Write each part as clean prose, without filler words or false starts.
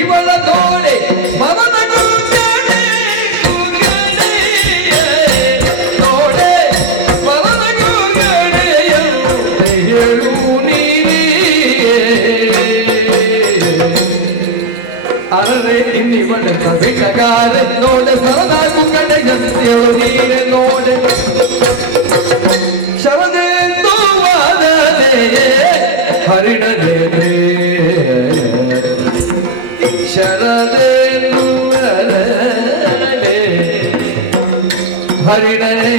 ಇವಳ ತೋಡೆ ಮಮನ ಕೂಗಡೆ ತೋಡೆ ಮಮನ ಕೂಗಡೆಯ ಹೇಳು ನೀನಿಯೇ ಅರರೆ ಇನ್ನಿವಳ ಕವಿಟಗಾರೆ ನೋಡೆ ಸರದಾ ಕೂಗಡೆಯ ಹೇಳು ನೀನೆ ನೋಡೆ ಶರದೆಂದು ವಾದನೆ ಹರಿಣನೆ ಶರದೆಂದು ವಾದನೆ ಹರಿಣನೆ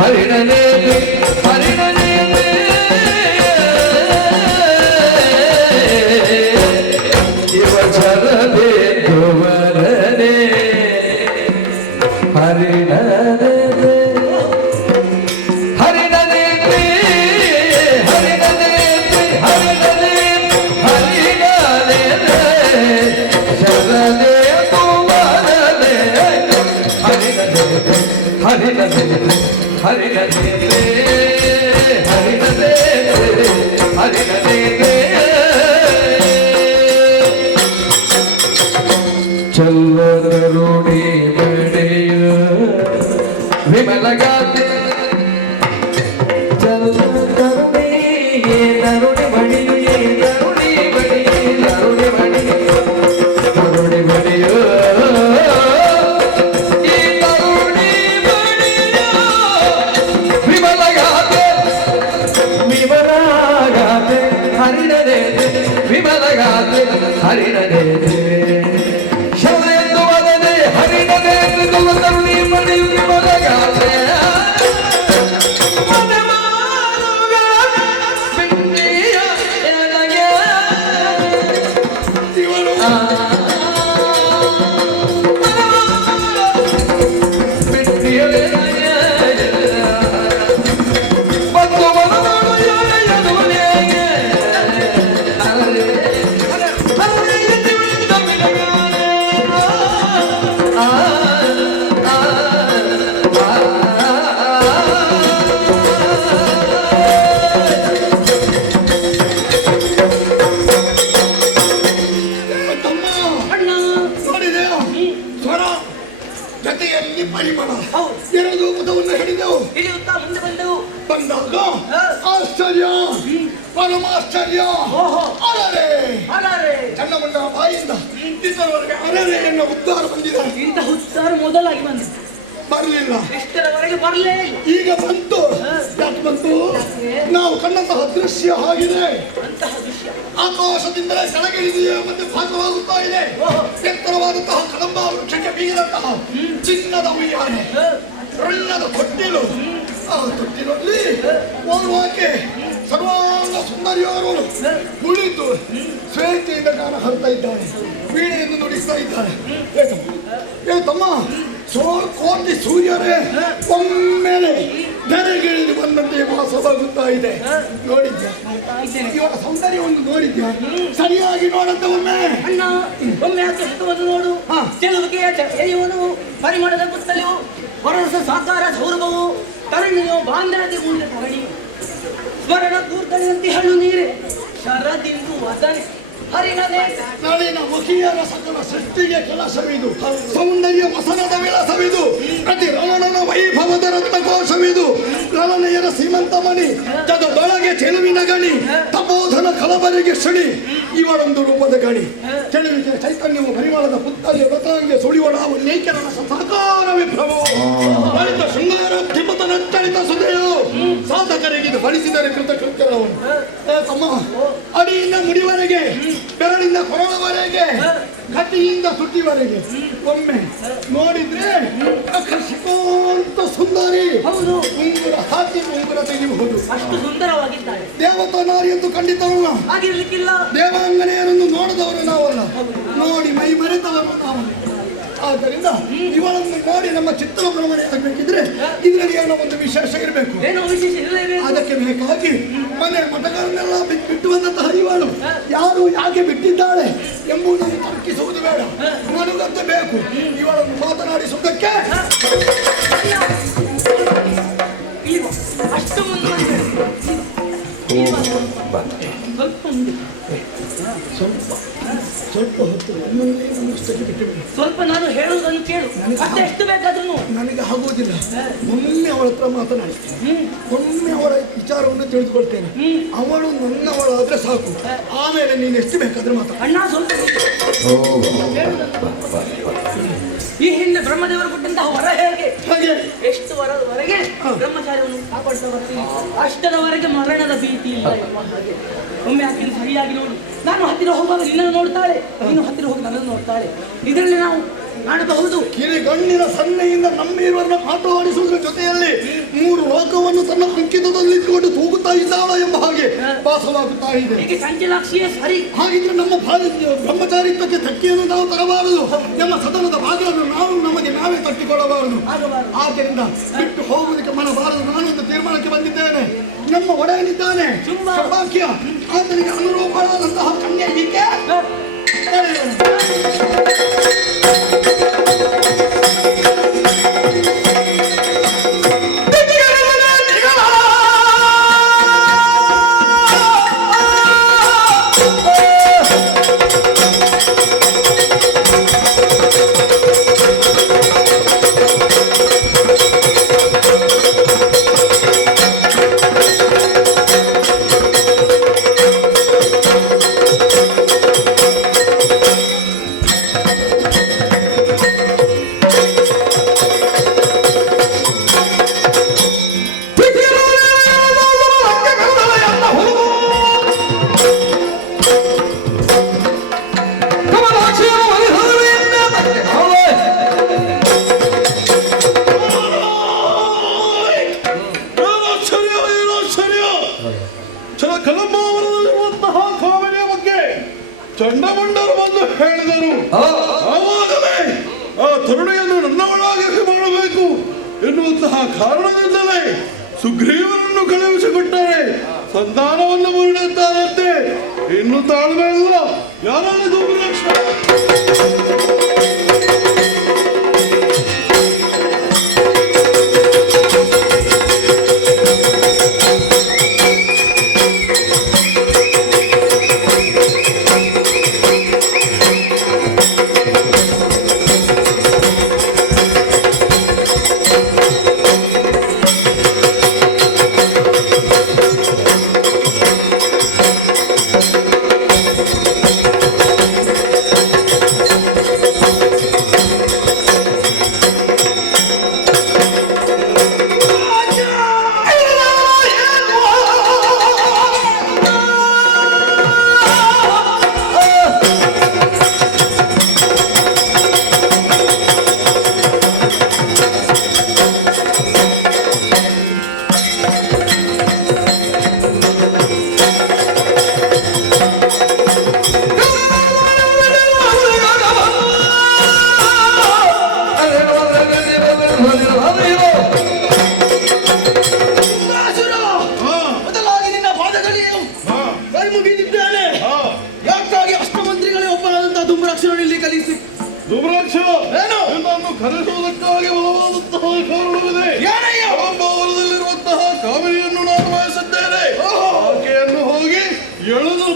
ಹರಿಣನೆ ಹರಿಣನೆ ಇವ ಶರದೆಂದು ವಾದನೆ ಹರಿಣನೆ ಚಲ್ಲರುಣಿ ಬಡೆಯ ವಿಮಲಗಾತೆ ಚಲ್ಲರುಣಿ ನರುಣಿ ಬಡಿಯೇ ನರುಣಿ ಬಡಿಯೇ ನರುಣಿ ಬಡಿಯೇ ನರುಣಿ ಬಡಿಯೋ ಹರಿಣನೆ ಶರದೆಂದು ವದನೆ ಹರಿಣನೆ ತರುಣಿ ಮಣಿ ವಿಮಲಗಾತೆ ಬಂದಾಗ ಆಶ್ಚರ್ಯ ಪರಮಾಶ್ಚರ್ಯ ಚನ್ನಮಣ್ಣ ಬಾಯಿಂದ ಇಷ್ಟರವರೆಗೆ ಅರರೆ ಎನ್ನುವ ಉದ್ಧಾರ ಬಂದಿದೆ. ಇಂತಹ ಉದ್ಧಾರ ಮೊದಲಾಗಿ ಬಂದಿದೆ, ಬರಲಿಲ್ಲ, ಇಷ್ಟರವರೆಗೆ ಬರಲೇ ಈಗ ಬಂತು. ಯಾಕೆ ಬಂತು? ನಾವು ಕಂಡಂತಹ ದೃಶ್ಯ ಆಗಿದೆ. ಆಕಾಶದಿಂದಲೇ ಕೆಳಗಿಳಿದೆಯೇ ಮತ್ತೆ ಭಾಸವಾಗುತ್ತಾ ಇದೆ. ಎತ್ತರವಾದಂತಹ ಕದಂಬ ವೃಕ್ಷಕ್ಕೆ ಬೀಗಿದಂತಹ ಚಿನ್ನದ ಉಯ್ಯಾಲೆ, ರನ್ನದ ತೊಟ್ಟಿಲು, ಆ ತೊಟ್ಟಿಲಲ್ಲಿ ಓದುವಾಕೆ ಸರ್ವಾಂಗ ಸುಂದರಿಯವರು ಕುಳಿತು ಸ್ವೇತೆಯಿಂದ ಗಾನ ಹಾಡ್ತಾ ಇದ್ದಾಳೆ, ವೀಣೆಯನ್ನು ನುಡಿಸ್ತಾ ಇದ್ದಾಳೆ. ತಮ್ಮ ಕೋಟಿ ಸೂರ್ಯರೇ ಒಮ್ಮೆಲೆ ನೆರೆಗಿಳಿದು ಬಂದಂತೆ ಭಾಸವಾಗುತ್ತಾ ಇದೆ. ನೋಡಿದ್ಯಾ ಇವರ ಸೌಂದರ್ಯವನ್ನು? ನೋಡಿದ್ಯಾ? ಸರಿಯಾಗಿ ನೋಡಂತ ಒಮ್ಮೆ ಅಣ್ಣ, ಒಮ್ಮೆ ಸುತ್ತವನ್ನು ನೋಡು. ಚೆಲುವಿಕೆಯ ಚಳಿಯವನು ಪರಿಮಳದ ಪುಸ್ತಲೆಯು ವರಸ ಸಾಕಾರ ಸೌರಭವು ತರುಣಿಯೋ ಬಾಂಧವತೆ ಮುಂದೆ ತರಣಿ ಸ್ವರ್ಣ ಕೂರ್ತನೆಯಂತೆ ಹಣ್ಣು ನೀರೆ ಶರದಿಂದು ವದನೆ ಹರಿಣನೆ ನಳಿನ ಮುಖಿಯರ ಸಕಲ ಸೃಷ್ಟಿಗೆ ಕೆಲಸವಿದು, ಸೌಂದರ್ಯ ವಸನದ ವಿಳಸವಿದು, ಪ್ರತಿ ರಮಣನ ವೈಭವದ ರತ್ನಕೋಶವಿದು, ಲಲನೆಯರ ಸೀಮಂತ ಮಣಿ ಜಗದೊಳಗೆ ಚೆಲುವಿನ ಗಣಿ, ತಪೋಧನ ಕಲಬರಿಗೆ ಶ್ರೀ ಇವಳೊಂದು ರೂಪದ ಗಣಿ. ಚೆಲುವಿಗೆ ಚೈತನ್ಯವು ಪರಿಮಳದ ಪುತ್ತಲಿಯ ವ್ರತಾಂಗೆ ಸುಳಿವಳಾವು ನೇಕರನ ಸಾಕಾರ ವಿಭ್ರಮೋ ಬಳಿತ ಶೃಂಗಾರ ಕಿಮ್ಮತ ನಚ್ಚಳಿತ ಸುದೆಯೋ ಸಾಧಕರಿಗೆ ಫಲಿಸಿದರೆ ಕೃತಕೃತ್ಯರವನು. ತಮ್ಮ ಅಡಿಯಿಂದ ಮುಡಿವರೆಗೆ, ಬೆರಳಿಂದ ಕೊರಳವರೆಗೆ, ಕತ್ತಿಯಿಂದ ತುಟಿವರೆಗೆ ಒಮ್ಮೆ ನೋಡಿದ್ರೆ ಆಕರ್ಷಿಕಂತ ಸುಂದರಿ. ಹೌದು, ಉಂಗುರ ಹಾಕಿ ಉಂಗುರ ತೆಗೆಯಬಹುದು. ಅಷ್ಟು ಸುಂದರವಾಗಿದ್ದಾಳೆ. ದೇವತಾ ನಾರಿ ಎಂದು ಖಂಡಿತವಲ್ಲ, ಆಗಿರ್ಲಿಕ್ಕಿಲ್ಲ. ದೇವಾಂಗನೆಯರನ್ನು ನೋಡಿದವರು ನಾವಲ್ಲ, ನೋಡಿ ಮೈ ಮರೆತವರು ನಾವಲ್ಲ. ಆದ್ದರಿಂದ ಇವಳನ್ನು ನೋಡಿ ನಮ್ಮ ಚಿತ್ರಭ್ರಮಣೆ ಆಗಬೇಕಿದ್ರೆ ಇದರಲ್ಲಿ ಏನೋ ಒಂದು ವಿಶೇಷ ಇರಬೇಕು. ಅದಕ್ಕೆ ಬೇಕಾಗಿ ಮನೆ ಮಠಗಳನ್ನೆಲ್ಲ ಬಿಟ್ಟು ಬಂದಂತಹ ಇವಳು ಯಾರು ಯಾಕೆ ಬಿಟ್ಟಿದ್ದಾಳೆ ಎಂಬುದನ್ನು ತರ್ಕಿಸುವುದು ಬೇಡ, ನನಗಂತೂ ಬೇಕು. ಇವಳನ್ನು ಮಾತನಾಡಿಸುವುದಕ್ಕೆ ಅಷ್ಟು ಮುಂದೆ ಸ್ವಲ್ಪ ಹೊತ್ತು ನಮ್ಮನ್ನೇ ನಮಗಿಸ್ತಕ್ಕೆ ಬಿಟ್ಟುಬಿಡಿ. ಸ್ವಲ್ಪ ನಾನು ಹೇಳುವುದನ್ನು ಕೇಳು, ಮತ್ತೆ ಎಷ್ಟು ಬೇಕಾದ್ರೂ. ನನಗೆ ಆಗುವುದಿಲ್ಲ. ಒಮ್ಮೆ ಅವಳ ಹತ್ರ ಮಾತನಾಡ್ತೇನೆ, ಒಮ್ಮೆ ಅವಳ ವಿಚಾರವನ್ನು ತಿಳಿದುಕೊಳ್ತೇನೆ. ಅವಳು ನನ್ನವಳಾದ್ರೆ ಸಾಕು, ಆಮೇಲೆ ನೀನು ಎಷ್ಟು ಬೇಕಾದ್ರೆ ಮಾತಾಡ. ಅಣ್ಣ ಸ್ವಲ್ಪ ಈ ಹಿಂದೆ ಬ್ರಹ್ಮದೇವರು ಕೊಟ್ಟಂತಹ ವರ ಹೇಗೆ ಹಾಗೆ ಎಷ್ಟು ವರದವರೆಗೆ ಬ್ರಹ್ಮಚಾರ್ಯವನ್ನು ಕಾಪಾಡ್ತಾ ಬರ್ತೀನಿ, ಅಷ್ಟರವರೆಗೆ ಮರಣದ ಭೀತಿ ಇಲ್ಲ ಎಂಬ ಹಾಗೆ. ಒಮ್ಮೆ ಹಾಕಿದ್ರೆ ಸರಿಯಾಗಿ ನೋಡಿ. ನಾನು ಹತ್ತಿರ ಹೋಗುವಾಗ ನಿನ್ನನ್ನು ನೋಡ್ತಾಳೆ, ನೀನು ಹತ್ತಿರ ಹೋಗಿ ನನ್ನನ್ನು ನೋಡ್ತಾಳೆ. ಇದರಲ್ಲಿ ನಾವು ಕಾಣಬಹುದು ಕಿರಿಗಣ್ಣಿನ ಸನ್ನೆಯಿಂದ ನಮ್ಮಿರುವರನ್ನ ಆಟವಾಡಿಸುವುದರ ಜೊತೆಯಲ್ಲಿ 3 ಲೋಕವನ್ನು ತನ್ನ ಅಂಕಿತದಲ್ಲಿ ಇಟ್ಟುಕೊಂಡು ತೂಗುತ್ತಾ ಇದ್ದಾಳ ಎಂಬ ಹಾಗೆ ಭಾಸವಾಗುತ್ತಾ ಇದೆ. ಹೀಗೆ ಚಂಚಲಾಕ್ಷಿಯೇ ಸರಿ. ಹಾಗಿದ್ರೆ ನಮ್ಮ ಬ್ರಹ್ಮಚಾರಿತ್ವಕ್ಕೆ ಧಕ್ಕೆಯನ್ನು ನಾವು ತರಬಾರದು. ನಮ್ಮ ಸದನದ ಭಾಗವನ್ನು ನಾವು ನಮಗೆ ನಾವೇ ತಟ್ಟಿಕೊಳ್ಳಬಾರದು. ಆದ್ದರಿಂದ ಬಿಟ್ಟು ಹೋಗುವುದಕ್ಕೆ ಮನಬಾರದು. ನಾನೊಂದು ತೀರ್ಮಾನಕ್ಕೆ ಬಂದಿದ್ದೇನೆ. ನಮ್ಮ ಒಡೆಯನಿದ್ದಾನೆ ಸೌಭಾಗ್ಯ, ಆತನಿಗೆ ಅನುರೂಪವಾದಂತಹ ಕನ್ಯೆ ಹೀಗೆ ಚಂಡಮಂಡರು ಬಂದು ಹೇಳಿದರು. ಆವಾಗಲೇ ಆ ತರುಣಿಯನ್ನು ನನ್ನವಳಾಗಿ ಮಾಡಬೇಕು ಎನ್ನುವಂತಹ ಕಾರಣದಿಂದಲೇ ಸುಗ್ರೀವನನ್ನು ಕಳುಹಿಸಿಕೊಟ್ಟರೆ ಸಂತಾನವನ್ನು ಮುರಿಡುತ್ತಾರಂತೆ. ಇನ್ನು ತಾಳ್ಮೆ ಇಲ್ಲ. ಯಾರಲ್ಲಿ ದುರ್ಲಕ್ಷ ಕರೆಸುವುದಕ್ಕಾಗಿ ಬಲವಾದಂತಹ ಕಾರಣವಿದೆ. ಪರಂಬಾವರದಲ್ಲಿರುವಂತಹ ಕಾವೇರಿಯನ್ನು ನಾನು ಬಯಸಿದ್ದೇನೆ. ಆಕೆಯನ್ನು ಹೋಗಿ ಎಳೆದು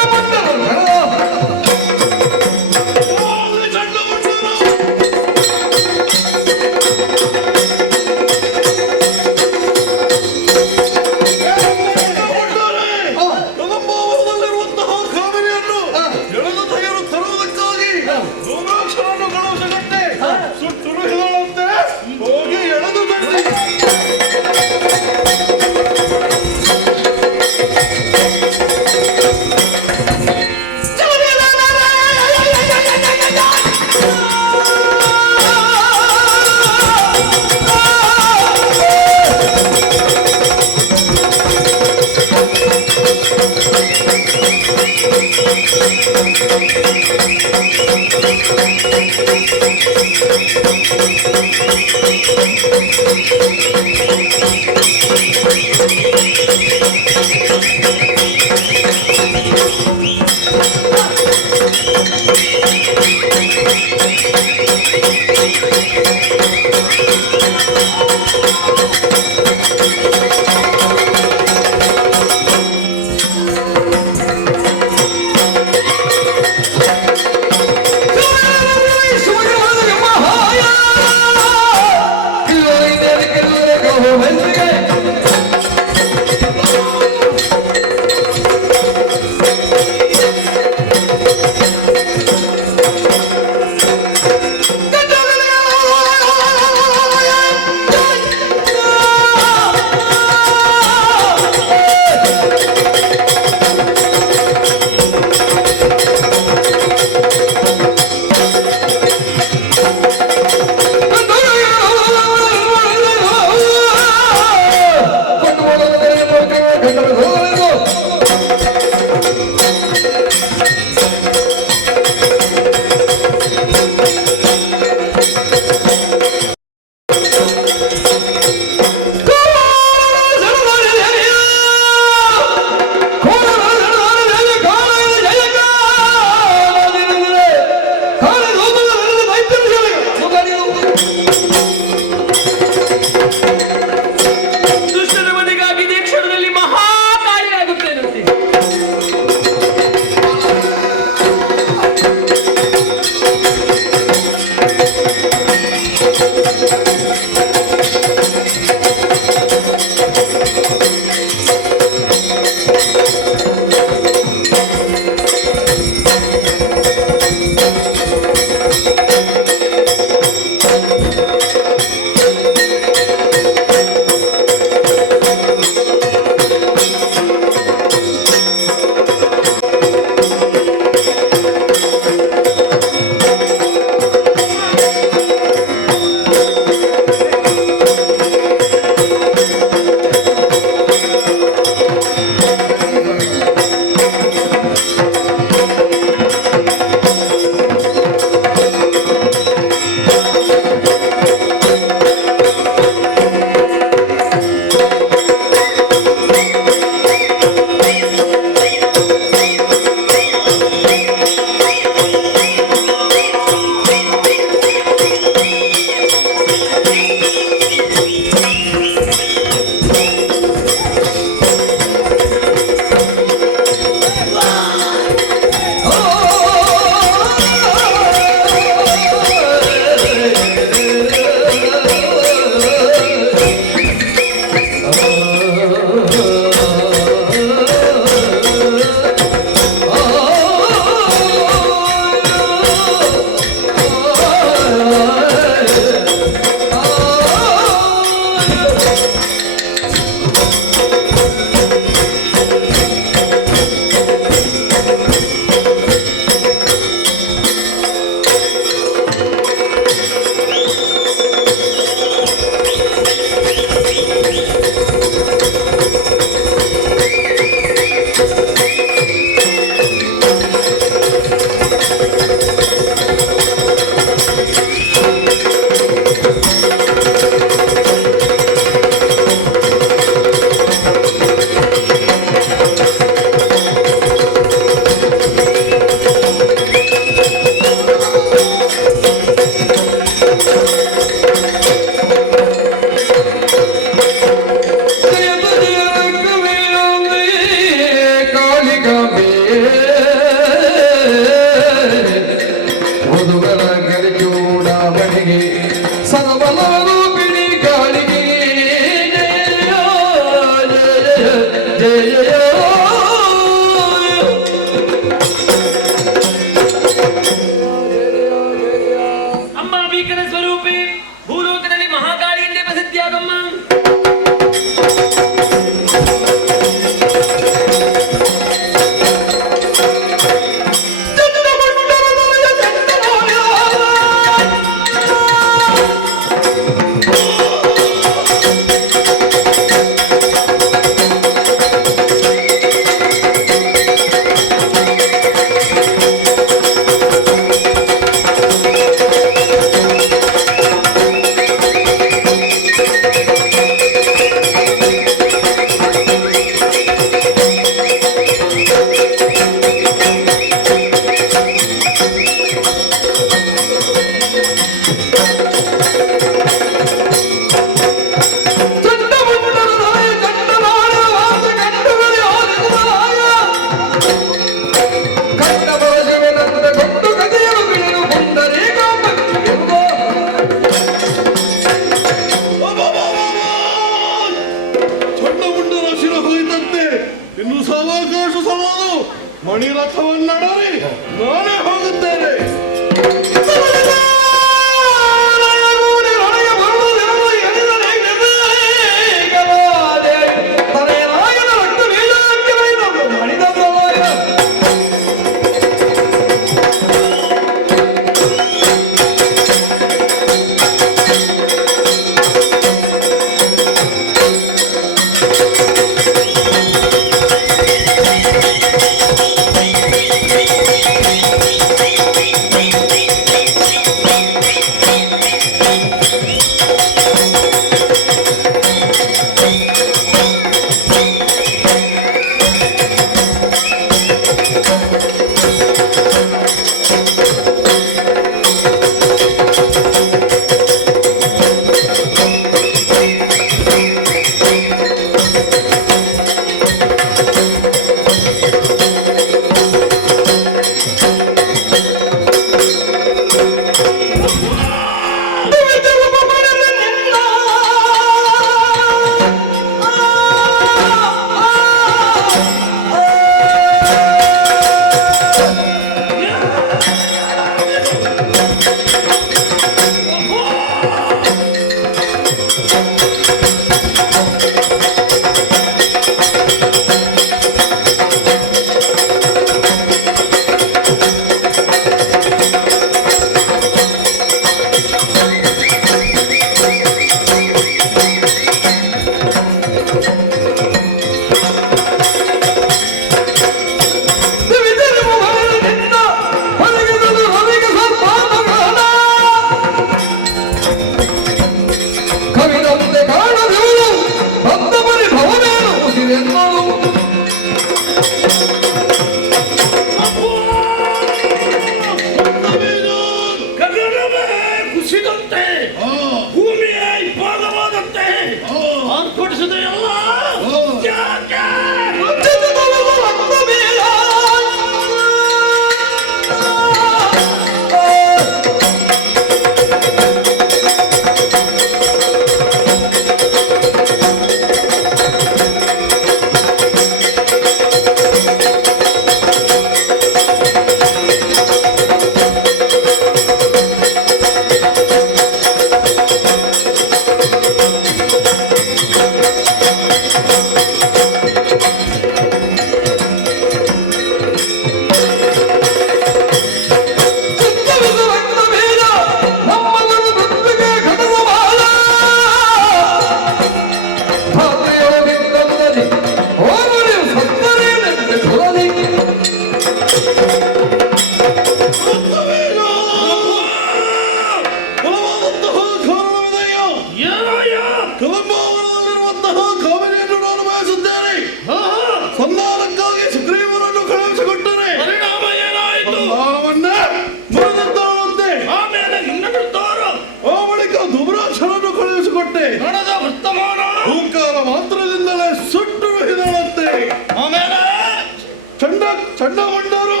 ಚಂಡಮುಂಡರು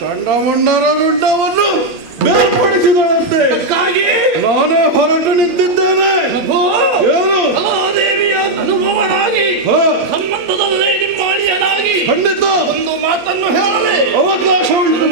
ಚಂಡಮುಂಡರ ರುಡ್ಡವನ್ನು ಬೇರ್ಪಡಿಸಿದಂತೆ ನಾನೇ ಹೊರಟು ನಿಂತಿದ್ದೇನೆ. ಏನು ದೇವಿಯ ಅನುಭವನಾಗಿ ಸಂಬಂಧದಲ್ಲೇ ನಿಮ್ಮ ಅಳಿಯನಾಗಿ ಖಂಡಿತ ಒಂದು ಮಾತನ್ನು ಹೇಳಲೇ ಅವಕಾಶ ಉಂಟು.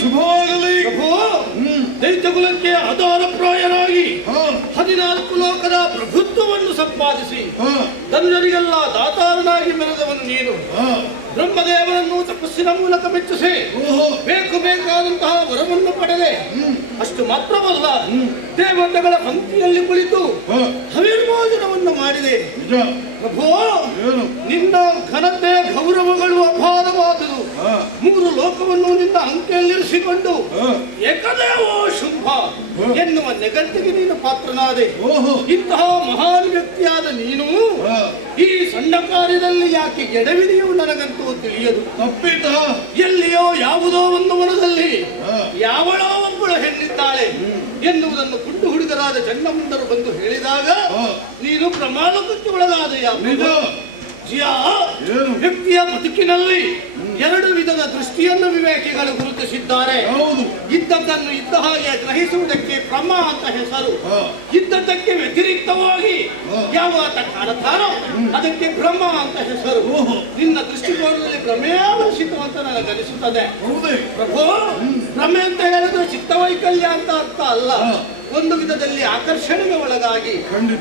ಶುಭವಾಗಲಿ. ದೈತ್ಯಕುಲಕ್ಕೆ ಆಧಾರಪ್ರಾಯರಾಗಿ 14 ಲೋಕದ ಪ್ರಭುತ್ವವನ್ನು ಸಂಪಾದಿಸಿ ಧನುಜರಿಗೆಲ್ಲ ದಾತಾರನಾಗಿ ಮೆರೆದವನು ನೀನು. ಬ್ರಹ್ಮದೇವರನ್ನು ತಪಸ್ಸಿನ ಮೂಲಕ ಮೆಚ್ಚಿಸಿ ಬೇಕಾದಂತಹ ವರವನ್ನು ಪಡೆದೆ. ಅಷ್ಟು ಮಾತ್ರವಲ್ಲ, ದೇವತೆಗಳ ಪಂಕ್ತಿಯಲ್ಲಿ ಕುಳಿತು ಹವಿರ್ಭೋಜನವನ್ನು ಮಾಡಿದೆ. ಪ್ರಭು, ನಿನ್ನ ಘನತೆ ಗೌರವಗಳು ಅಪಾರವಾದುದು. 3 ಲೋಕವನ್ನು ನಿನ್ನ ಅಂಕೆಯಲ್ಲಿರಿಸಿಕೊಂಡು ಏಕದೇವೋ ಶುಂಭ ಎನ್ನುವ ನೆಗತ್ತಿಗೆ ನೀನು ಪಾತ್ರನಾದೆ. ಇಂತಹ ಮಹಾನ್ ವ್ಯಕ್ತಿಯಾದ ನೀನು ಈ ಸಣ್ಣ ಕಾರ್ಯದಲ್ಲಿ ಯಾಕೆ ಎಡವಿದೆಯೋ ನನಗಂತೂ ತಿಳಿಯದು. ಎಲ್ಲಿಯೋ ಯಾವುದೋ ಒಂದು ಮನದಲ್ಲಿ ಯಾವಳೋ ಒಬ್ಬಳು ಹೆಣ್ಣಿದ್ದಾಳೆ ಎನ್ನುವುದನ್ನು ಗುಂಡು ಹುಡುಗರಾದ ಚಂಡಮುಂಡರು ಬಂದು ಹೇಳಿದಾಗ ನೀನು ಪ್ರಮಾಣಕ್ಕೆ ಒಳಗಾದೆಯ. ವ್ಯಕ್ತಿಯ ಬದುಕಿನಲ್ಲಿ 2 ವಿಧದ ದೃಷ್ಟಿಯನ್ನು ವಿವೇಕಿಗಳು ಗುರುತಿಸಿದ್ದಾರೆ. ಇದ್ದದ್ದನ್ನು ಇದ್ದ ಹಾಗೆ ಗ್ರಹಿಸುವುದಕ್ಕೆ ಪ್ರಮ ಅಂತ ಹೆಸರು. ಇದ್ದದ್ದಕ್ಕೆ ವ್ಯತಿರಿಕ್ತವಾಗಿ ಯಾವಾತ ಕಾಣುತ್ತಾನೋ ಅದಕ್ಕೆ ಭ್ರಮ ಅಂತ ಹೆಸರು. ನಿನ್ನ ದೃಷ್ಟಿಕೋನದಲ್ಲಿ ಭ್ರಮೆಯಾವರ್ಷಿತು ಅಂತ ನನಗನಿಸುತ್ತದೆ. ಪ್ರಭು, ಭ್ರಮೆ ಅಂತ ಹೇಳಿದ್ರೆ ಚಿತ್ತವೈಕಲ್ಯ ಅಂತ ಅರ್ಥ ಅಲ್ಲ. ಒಂದು ವಿಧದಲ್ಲಿ ಆಕರ್ಷಣೆಗೆ ಒಳಗಾಗಿ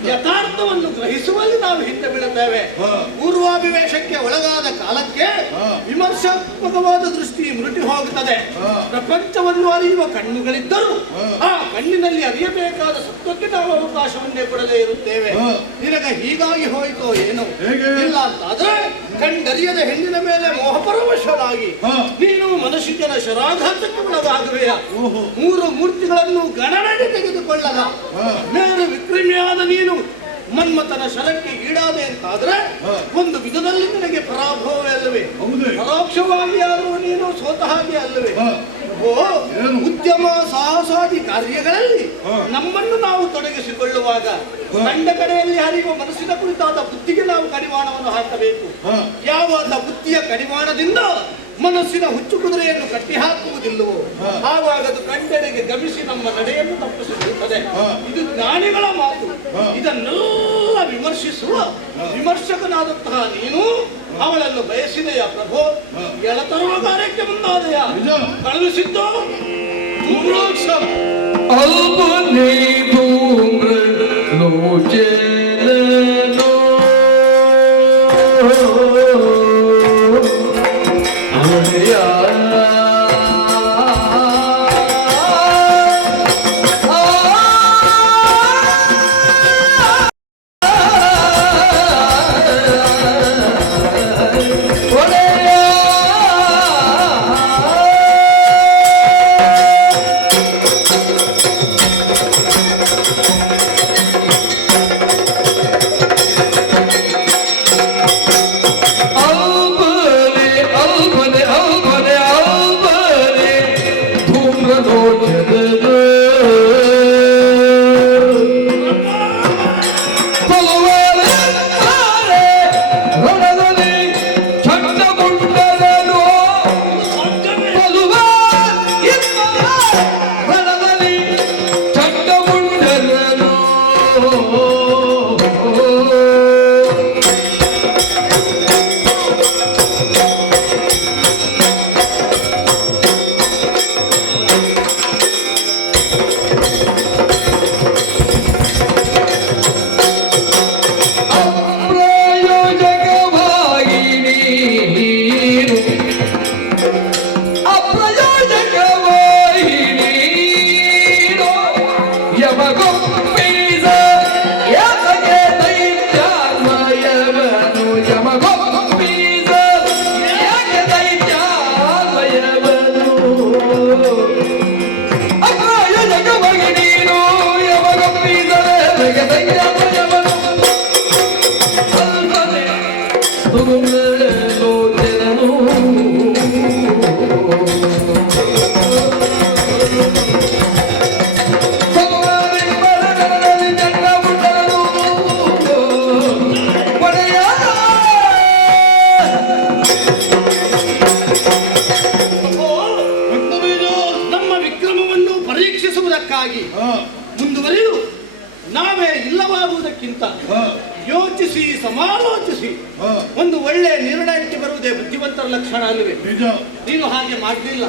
ಯಥಾರ್ಥವನ್ನು ಗ್ರಹಿಸುವಲ್ಲಿ ನಾವು ಹಿಂದೆ ಬೀಳುತ್ತೇವೆ. ಪೂರ್ವಾಭಿವೇಶಕ್ಕೆ ಒಳಗಾದ ಕಾಲಕ್ಕೆ ವಿಮರ್ಶಾತ್ಮಕವಾದ ದೃಷ್ಟಿ ಮೃಟಿ ಹೋಗುತ್ತದೆ. ಪ್ರಪಂಚವನ್ನು ಅರಿಯುವ ಕಣ್ಣುಗಳಿದ್ದರೂ ಆ ಕಣ್ಣಿನಲ್ಲಿ ಅರಿಯಬೇಕಾದ ಸತ್ವಕ್ಕೆ ನಾವು ಅವಕಾಶವನ್ನೇ ಕೊಡದೇ ಇರುತ್ತೇವೆ. ನಿನಗೆ ಹೀಗಾಗಿ ಹೋಯಿತೋ ಏನೋ ಇಲ್ಲ ಅಂತಾದ್ರೆ ಕಂಡರಿಯದ ಹೆಣ್ಣಿನ ಮೇಲೆ ಮೋಹಪರವಶರಾಗಿ ನೀನು ಮನುಷ್ಯನ ಶರಾಘಾತಕ್ಕೆ ಒಳಗಾಗುವೆಯ. 3 ಮೂರ್ತಿಗಳನ್ನು ಗಣನೆಗೆ ತೆಗೆದುಕೊಳ್ಳದ ಮೇರು ವಿಕ್ರಮಿಯಾದ ನೀನು ಮನ್ಮಥನ ಶರಕ್ಕೆ ಈಡಾದೆ ಅಂತಾದ್ರೆ ಒಂದು ವಿಧದಲ್ಲಿ ನಿನಗೆ ಪರಾಭವವೇ ಅಲ್ಲವೇ? ಪರೋಕ್ಷವಾಗಿ ಆದರೂ ನೀನು ಸೋತ ಹಾಗೆ ಅಲ್ಲವೇ? ಉದ್ಯಮ ಸಾಹಸಾದಿ ಕಾರ್ಯಗಳಲ್ಲಿ ನಮ್ಮನ್ನು ನಾವು ತೊಡಗಿಸಿಕೊಳ್ಳುವಾಗ ಕಂಡ ಕಡೆಯಲ್ಲಿ ಹರಿಯುವ ಮನಸ್ಸಿನ ಕುರಿತಾದ ಬುದ್ಧಿಗೆ ನಾವು ಕಡಿವಾಣವನ್ನು ಹಾಕಬೇಕು. ಯಾವ ಬುದ್ಧಿಯ ಕಡಿವಾಣದಿಂದ ಮನಸ್ಸಿನ ಹುಚ್ಚು ಕುದುರೆಯನ್ನು ಕಟ್ಟಿ ಹಾಕುವುದಿಲ್ಲವೋ ಆವಾಗ ಅದು ಕಂಡೆಡೆಗೆ ಗಮಿಸಿ ನಮ್ಮ ನಡೆಯನ್ನು ತಪ್ಪಿಸಿರುತ್ತದೆ. ಇದು ಜ್ಞಾನಿಗಳ ಮಾತು. ಇದನ್ನೆಲ್ಲ ವಿಮರ್ಶಿಸುವ ವಿಮರ್ಶಕನಾದಂತಹ ನೀನು ಅವಳನ್ನು ಬಯಸಿದೆಯಾ ಪ್ರಭು? ಎಳತರುವ ಕಾರ್ಯಕ್ಕೆ ಮುಂದಾದೆಯಾ? ಕಳುಹಿಸಿದ್ದು ಅಲ್ಪನೇ ಧೂಮ್ರ ಲೋಚನೋ ಮುಂದುವರಿದು ನಾವೇ ಇಲ್ಲವಾಗುವುದಕ್ಕಿಂತ ಯೋಚಿಸಿ ಸಮಾಲೋಚಿಸಿ ಒಂದು ಒಳ್ಳೆ ನಿರ್ಣಯಕ್ಕೆ ಬರುವುದೇ ಬುದ್ಧಿವಂತರ ಲಕ್ಷಣ ಅಲ್ಲವೇ? ನೀನು ಹಾಗೆ ಮಾಡಲಿಲ್ಲ.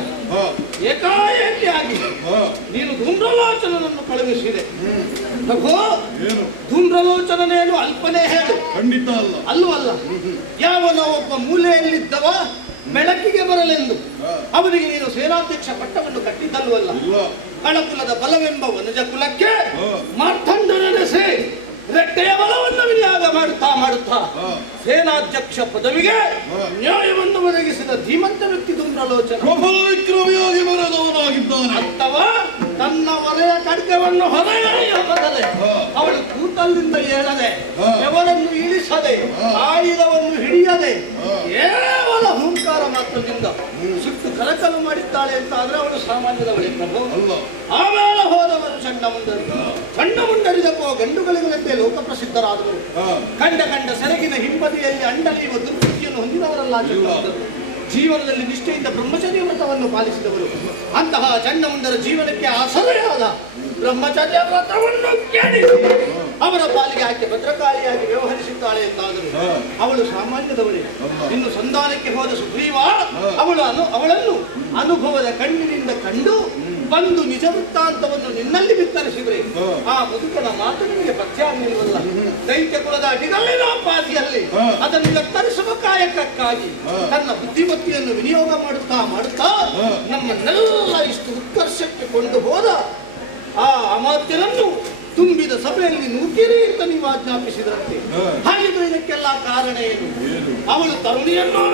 ಏಕಾಏಕಿ ಆಗಿ ನೀನು ಧೂಮ್ರಲೋಚನನನ್ನು ಕಳುಹಿಸಿದೆ. ಪ್ರಭು, ಧೂಮ್ರಲೋಚನೇನು ಅಲ್ಪನೇ ಹೇಳು. ಖಂಡಿತ ಅಲ್ಲ. ಅಲ್ಲವಲ್ಲ, ಯಾವನೋ ಒಬ್ಬ ಮೂಲೆಯಲ್ಲಿದ್ದವ ಬೆಳಕಿಗೆ ಬರಲೆಂದು ಅವನಿಗೆ ನೀನು ಸೇನಾಧ್ಯಕ್ಷ ಪಟ್ಟವನ್ನು ಕಟ್ಟಿದ್ದಲ್ವಲ್ಲ. ಕಳಕುಲದ ಬಲವೆಂಬ ವನಜ ಕುಲಕ್ಕೆ ಮಾರ್ಥಂಡ ನಡೆಸಿ ರೆಟ್ಟೆಯ ಬಲವನ್ನು ವಿನಿಯೋಗ ಮಾಡುತ್ತಾ ಸೇನಾಧ್ಯಕ್ಷ ಪದವಿಗೆ ನ್ಯಾಯವನ್ನು ಒದಗಿಸಿದ ಧೀಮಂತ ವ್ಯಕ್ತಿ ಧೂಮ್ರಲೋಚನ. ಅಥವಾ ತನ್ನ ಒಲೆಯ ಖಡ್ಗವನ್ನು ಹೊರೆಯ ಬದಲೆ ಅವಳು ಕೂತಲ್ಲಿಂದ ಏಳದೆ ఎవರನ್ನು ಇಳಿಸದೆ ಆಯುಧವನ್ನು ಹಿಡಿಯದೆ ಕೇವಲ ಹುಂಕಾರ ಮಾತ್ರದಿಂದ ಸುಟ್ಟು ಕಲಕಲು ಮಾಡಿದ್ದಾಳೆ ಅಂತ ಆದ್ರೆ ಅವಳು ಸಾಮಾನ್ಯದವಳೆ ಪ್ರಭು. ಆಮೇಲೆ ಹೋದವರು ಸಣ್ಣ ಮುಂಡರಿದಕ್ಕೋ ಗಂಡುಗಳಿಗಂತೆ ಲೋಕ ಪ್ರಸಿದ್ಧರಾದವರು. ಕಂಡ ಸೆರಗಿನ ಹಿಂಬದಿಯಲ್ಲಿ ಅಂಡಲಿಯುವ ದುರ್ಬುದ್ಧಿಯನ್ನು ಹೊಂದಿದವರಲ್ಲ ಜೀವನದಲ್ಲಿ ನಿಷ್ಠೆಯಿಂದ ಬ್ರಹ್ಮಚರ್ಯ ವ್ರತವನ್ನು ಪಾಲಿಸಿದವರು. ಅಂತಹ ಚಂಡಮುಂಡರ ಜೀವನಕ್ಕೆ ಆಸರೆಯಾದ ಬ್ರಹ್ಮಚರ್ಯ ವ್ರತವನ್ನು ಕೆಡಿಸಿ ಅವರ ಪಾಲಿಗೆ ಆಕೆ ಭದ್ರಕಾಳಿಯಾಗಿ ವ್ಯವಹರಿಸಿದ್ದಾಳೆ ಎಂದಾದರು ಅವಳು ಸಾಮಾನ್ಯದವಳೇ. ಇನ್ನು ಸಂಧಾನಕ್ಕೆ ಹೋದ ಸುಗ್ರೀವ ಅವಳನ್ನು ಅನುಭವದ ಕಣ್ಣಿನಿಂದ ಕಂಡು ಬಂದು ನಿಜ ವೃತ್ತಾಂತವನ್ನು ನಿನ್ನಲ್ಲಿ ಬಿತ್ತರಿಸಿದ್ರೆ ಆ ಮುದುಕನ ಮಾತು ನಿಮಗೆ ಪಥ್ಯಾನ್ನಿಲ್ವಲ್ಲ. ದೈತ್ಯ ಕುಲದ ಅಡಿಗಲ್ಲಿನ ಪಾದಿಯಲ್ಲಿ ಅದನ್ನು ಕತ್ತರಿಸುವ ಕಾಯಕಕ್ಕಾಗಿ ತನ್ನ ಬುದ್ಧಿಮತಿಯನ್ನು ವಿನಿಯೋಗ ಮಾಡುತ್ತಾ ನಮ್ಮನ್ನೆಲ್ಲ ಇಷ್ಟು ಉತ್ಕರ್ಷಕ್ಕೆ ಕೊಂಡು ಹೋದ ಆ ಅಮಾತ್ಯರನ್ನು ತುಂಬಿದ ಸಭೆಯಲ್ಲಿ ನೂಕಿರಿ ಅಂತ ನೀವು ಆಜ್ಞಾಪಿಸಿದ್ರಂತೆ. ಹಾಗಿದ್ರೆ ಇದಕ್ಕೆಲ್ಲ ಕಾರಣ ಏನು? ಅವಳು ತರುಣಿಯನ್ನು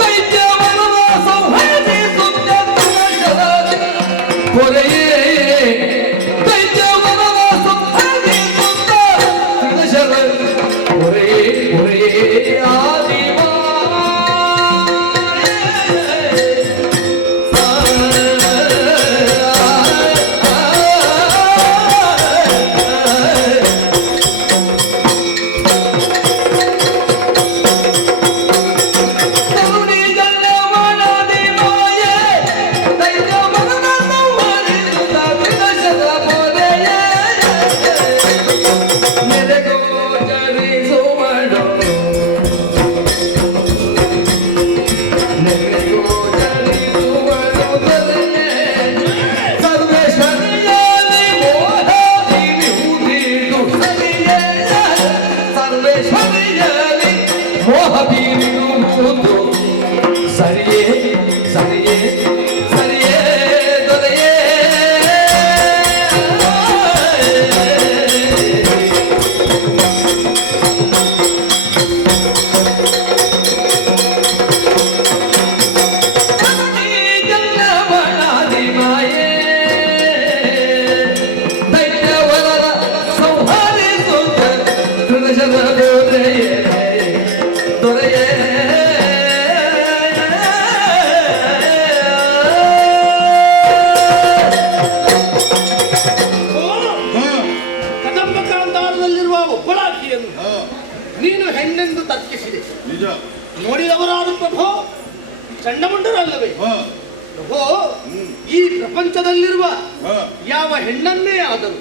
ದೈತ್ಯವನದ ಸಂಹರಿಸುತ್ತ ಹೊರೆಯೇ ದೈತ್ಯವನದ ಸಂಹರಿಸುತ್ತ ಹೊರೆಯೇ ಹೊರೆಯೇ ಆದಿವಾ ಸರಿಯೇ ಸರಿಯೇ ಸರಿಯೇ ದೊರೆಯೇ ಜಲ್ಲವನಾದಿ ಮಾಯೇ ದೈತ್ಯವನರ ಸಂಹರಿಸುತ್ತ ತೃಣಶರ ದೊರೆಯೇ ದೊರೆಯೇ ಕದಂಬ ಕಾಂತಾರದಲ್ಲಿರುವ ಒಬ್ಬಳಾಕಿಯನ್ನು ನೀನು ಹೆಣ್ಣೆಂದು ತರ್ಕಿಸಿದೆ. ನಿಜ. ನೋಡಿದವರಾದ ಪ್ರಭೋ ಚಂಡಮುಂಡರಲ್ಲವೇ? ಪ್ರಭೋ, ಈ ಪ್ರಪಂಚದಲ್ಲಿರುವ ಯಾವ ಹೆಣ್ಣನ್ನೇ ಆದರೂ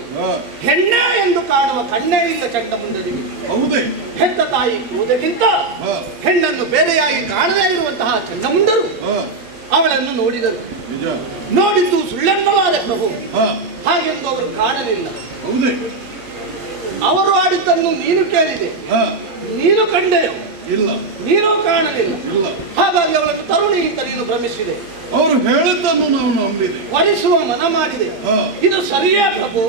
ಹೆಣ್ಣೆ ಎಂದು ಕಾಣುವ ಕಣ್ಣೇ ಇಲ್ಲ ಚಂಡಮುಂಡರಿಗೆ. ಹೌದೇ? ಹೆತ್ತ ತಾಯಿ ಕೂದಕ್ಕಿಂತ ಹೆಣ್ಣನ್ನು ಬೇರೆಯಾಗಿ ಕಾಣದೇ ಇರುವಂತಹ ಚಂಡಮುಂಡರು ಅವಳನ್ನು ನೋಡಿದರು. ನಿಜ. ನೋಡಿದ್ದು ಸುಳ್ಳೆನ್ನಲಾದ ಪ್ರಭು, ಹಾ, ಹಾಗೆಂದು ಅವರು ಕಾಣಲಿಲ್ಲ. ಹೌದೇ? ಅವರು ಆಡಿದ್ದನ್ನು ನೀನು ಕೇಳಿದೆ, ಹಾ, ನೀನು ಕಂಡೆಯೋ? ಇಲ್ಲ, ನೀನು ಕಾಣಲಿಲ್ಲ. ಇಲ್ಲ. ಹಾಗಾಗಿ ಅವಳನ್ನು ತರುಣಿ ಅಂತ ನೀನು ಭ್ರಮಿಸಿದೆ. ಅವರು ಹೇಳಿದ್ದನ್ನು ನಾವು ನಂಬಿದೆ, ವರಿಸುವ ಮನ ಮಾಡಿದೆ. ಹಾ. ಇದು ಸರಿಯೇ ಪ್ರಭು?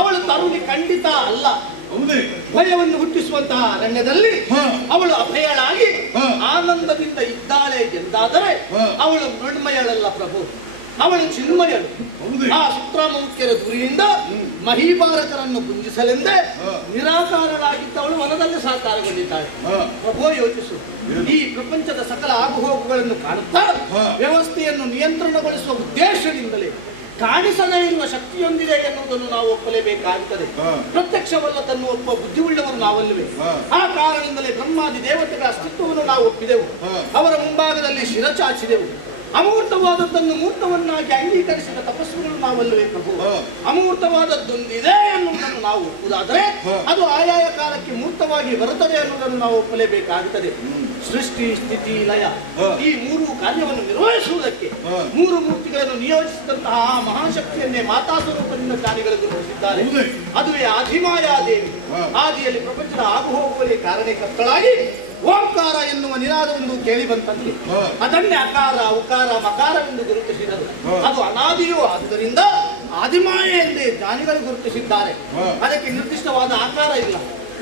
ಅವಳು ತರುಣಿ ಖಂಡಿತ ಅಲ್ಲ. ಹೌದೇ? ಭಯವನ್ನು ಹುಟ್ಟಿಸುವಂತಹ ಅರಣ್ಯದಲ್ಲಿ ಹಾ. ಅವಳು ಅಭಯಳಾಗಿ ಹಾ. ಆನಂದದಿಂದ ಇದ್ದಾಳೆ ಎಂದಾದರೆ ಹಾ. ಅವಳು ಮೃಣ್ಮಯಳಲ್ಲ ಪ್ರಭು, ಅವಳು ಚಿನ್ಮಯಳು. ಹೌದೇ? ಆ ಸುಕ್ರಾಮುಖ್ಯರ ಗುರಿಯಿಂದ ಮಹೀಭಾರತರನ್ನು ಪುಂಜಿಸಲೆಂದೇ ಹಾ. ನಿರಾಕಾರಳಾಗಿದ್ದವಳು ವನದಲ್ಲಿ ಸಾಕಾರಗೊಂಡಿದ್ದಾಳೆ. ಹಾ. ಪ್ರಭೋ, ಯೋಚಿಸು. ಏನು? ಈ ಪ್ರಪಂಚದ ಸಕಲ ಆಗುಹೋಗುಗಳನ್ನು ಕಾಣುತ್ತಾ ಹಾ. ವ್ಯವಸ್ಥೆಯನ್ನು ನಿಯಂತ್ರಣಗೊಳಿಸುವ ಉದ್ದೇಶದಿಂದಲೇ ಕಾಣಿಸದೇ ಇರುವ ಶಕ್ತಿಯೊಂದಿದೆ ಎನ್ನುವುದನ್ನು ನಾವು ಒಪ್ಪಲೇಬೇಕಾಗುತ್ತದೆ. ಹಾ. ಪ್ರತ್ಯಕ್ಷವಲ್ಲ ತನ್ನು ಒಪ್ಪುವ ಬುದ್ಧಿಯುಳ್ಳವರು ನಾವಲ್ಲವೇ? ಹಾ. ಆ ಕಾರಣದಿಂದಲೇ ಬ್ರಹ್ಮಾದಿ ದೇವತೆಗಳ ಅಸ್ತಿತ್ವವನ್ನು ನಾವು ಒಪ್ಪಿದೆವು. ಹಾ. ಅವರ ಮುಂಭಾಗದಲ್ಲಿ ಶಿರಚಾಚಿದೆವು. ಅಮೂರ್ತವಾದದ್ದನ್ನು ಮೂರ್ತವನ್ನಾಗಿ ಅಂಗೀಕರಿಸಿದ ತಪಸ್ಸುಗಳು ನಾವಲ್ಲವೇ ಪ್ರಭು? ಹಾ. ಅಮೂರ್ತವಾದದ್ದೊಂದಿದೆ ಎನ್ನುವುದನ್ನು ನಾವು ಒಪ್ಪುವುದಾದರೆ ಹಾ. ಅದು ಆಯಾಯ ಕಾಲಕ್ಕೆ ಮೂರ್ತವಾಗಿ ಬರುತ್ತದೆ ಎನ್ನುವುದನ್ನು ನಾವು ಒಪ್ಪಲೇಬೇಕಾಗುತ್ತದೆ. ಸೃಷ್ಟಿ, ಸ್ಥಿತಿ, ಲಯ ಹಾ. ಈ ಮೂರು ಕಾರ್ಯವನ್ನು ನಿರ್ವಹಿಸುವುದಕ್ಕೆ ಹಾ. ಮೂರು ಮೂರ್ತಿಗಳನ್ನು ನಿಯೋಜಿಸಿದಂತಹ ಆ ಮಹಾಶಕ್ತಿಯನ್ನೇ ಮಾತಾ ಸ್ವರೂಪದಿಂದ ಜ್ಞಾನಿಗಳು ಗುರುತಿಸಿದ್ದಾರೆ. ಹೌದೇ? ಅದುವೇ ಆದಿಮಾಯಾದೇವಿ. ಹಾ. ಆದಿಯಲ್ಲಿ ಪ್ರಪಂಚದ ಆಗುಹೋಗುವಲ್ಲಿ ಕಾರಣಕರ್ತಳಾಗಿ ಓಂಕಾರ ಎನ್ನುವ ನಿನಾದವೊಂದು ಕೇಳಿ ಬಂತಂತೆ. ಹಾ. ಅದನ್ನೇ ಅಕಾರ, ಉಕಾರ, ಮಕಾರವೆಂದು ಗುರುತಿಸಿದರು. ಹಾ. ಅದು ಅನಾದಿಯೂ ಆದುದರಿಂದ ಆದಿಮಾಯೆ ಎಂದೇ ಜ್ಞಾನಿಗಳು ಗುರುತಿಸಿದ್ದಾರೆ. ಹಾ. ಅದಕ್ಕೆ ನಿರ್ದಿಷ್ಟವಾದ ಆಕಾರ ಇಲ್ಲ,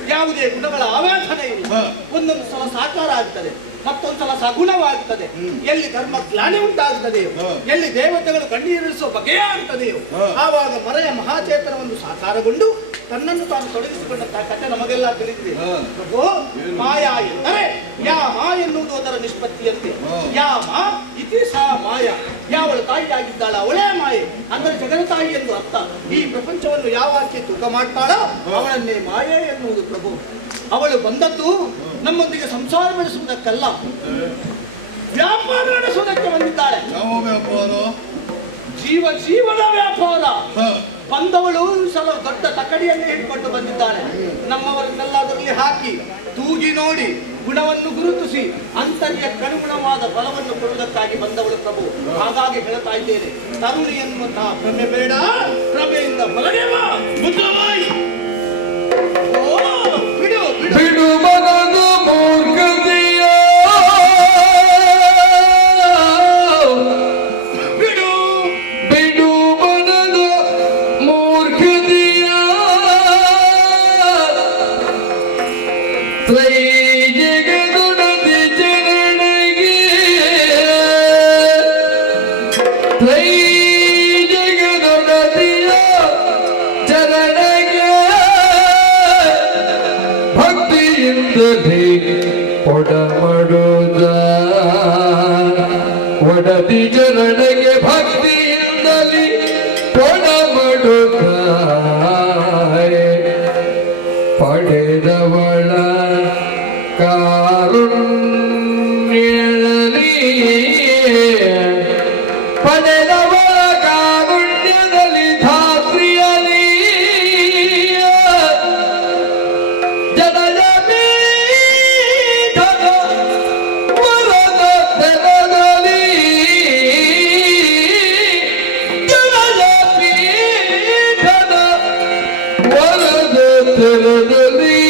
ಯಾವುದೇ ಗುಣಗಳ ಆವೇಶನೆ ಇಲ್ಲ. ಹಾ. ಒಂದೊಂದು ಸಲ ಸಾಕಾರ ಆಗ್ತದೆ, ಮತ್ತೊಂದು ಸಲ ಸಗುಣವಾಗ್ತದೆ. ಎಲ್ಲಿ ಧರ್ಮ ಗ್ಲಾನಿ ಉಂಟಾಗುತ್ತದೆಯೋ, ಹಾ. ಎಲ್ಲಿ ದೇವತೆಗಳು ಕಣ್ಣೀರಿಸುವ ಬಗೆಯೇ ಆಗ್ತದೆಯೋ, ಹಾ. ಆವಾಗ ಮರೆಯ ಮಹಾಚೇತನವನ್ನು ಸಾಕಾರಗೊಂಡು ತನ್ನನ್ನು ತಾನು ತೊಡಗಿಸಿಕೊಂಡಂತಹ ಕಥೆ ನಮಗೆಲ್ಲ ತಿಳಿದಿದೆ. ಹಾ. ಪ್ರಭು, ಮಾಯಾ ಎಂದರೆ ಯಾ ಮಾ ಎನ್ನುವುದು ಅದರ ನಿಷ್ಪತ್ತಿಯಂತೆ. ಹಾ. ಯಾ ಮಾ ಇತಿ ಸಾ ಮಾಯಾ. ಯಾವಳು ತಾಯಿಯಾಗಿದ್ದಾಳ ಅವಳೇ ಮಾಯೆ, ಅಂದರೆ ಜಗನ ತಾಯಿ ಎಂದು ಅರ್ಥ. ಈ ಪ್ರಪಂಚವನ್ನು ಯಾವಾಕೆ ತೂಕ ಮಾಡ್ತಾಳೋ ಅವಳನ್ನೇ ಮಾಯೆ ಎನ್ನುವುದು ಪ್ರಭು. ಅವಳು ಬಂದದ್ದು ನಮ್ಮೊಂದಿಗೆ ಸಂಸಾರ ಬೆಳೆಸುವುದಕ್ಕಲ್ಲ, ವ್ಯಾಪಾರ ನಡೆಸುವುದಕ್ಕೆ ಬಂದಿದ್ದಾಳೆ. ಯಾವ ವ್ಯಾಪಾರ? ಜೀವನ ವ್ಯಾಪಾರ. ಹಾ. ಬಂದವಳು ಸಲ ದೊಡ್ಡ ತಕಡಿಯನ್ನೇ ಇಟ್ಕೊಂಡು ಬಂದಿದ್ದಾಳೆ. ನಮ್ಮವರನ್ನೆಲ್ಲ ಅದರಲ್ಲಿ ಹಾಕಿ ತೂಗಿ ನೋಡಿ ಗುಣವನ್ನು ಗುರುತಿಸಿ ಅಂತರ್ಯಕ್ಕನುಗುಣವಾದ ಫಲವನ್ನು ಕೊಡುವುದಕ್ಕಾಗಿ ಬಂದವಳು ಪ್ರಭು. ಹಾಗಾಗಿ ಹೇಳ್ತಾ ಇದ್ದೇನೆ, ತರುಣಿ ಎನ್ನುವಂತಹ ಭ್ರಮೆ ಬೇಡ, ಭ್ರಮೆಯಿಂದ ಹೊರಗೆ ಬಾ. ಓ, ಬಿಡು ಬಿಡು. ಬಿಡು ಮನದ ಮೂರ್ಖತೆಯ ಬಿಡು ಬಿಡು ಮನದ ಮೂರ್ಖತೆಯ ತ್ರೈ ಜಗದುಡದಿ ಒಡಮಡುದ ಒಡತಿ ಚರಣಗೆ ಭಕ್ತಿಯಿಂದಲಿ ಒಡಮಡುತ್ತ ಪಡೆದವಳ ಕಾರುಣ್ಯದಲ್ಲಿ ಪಡೆದವಳ ಕಾರುಣ್ಯದಲ್ಲಿ ಧಾತ್ರಿಯಲಿ ಜನಜ ಪೀಠದ ವರದ ತೆರದಲ್ಲಿ ಜನಜ ಪೀಠದ ವರದ ತೆರದಲ್ಲಿ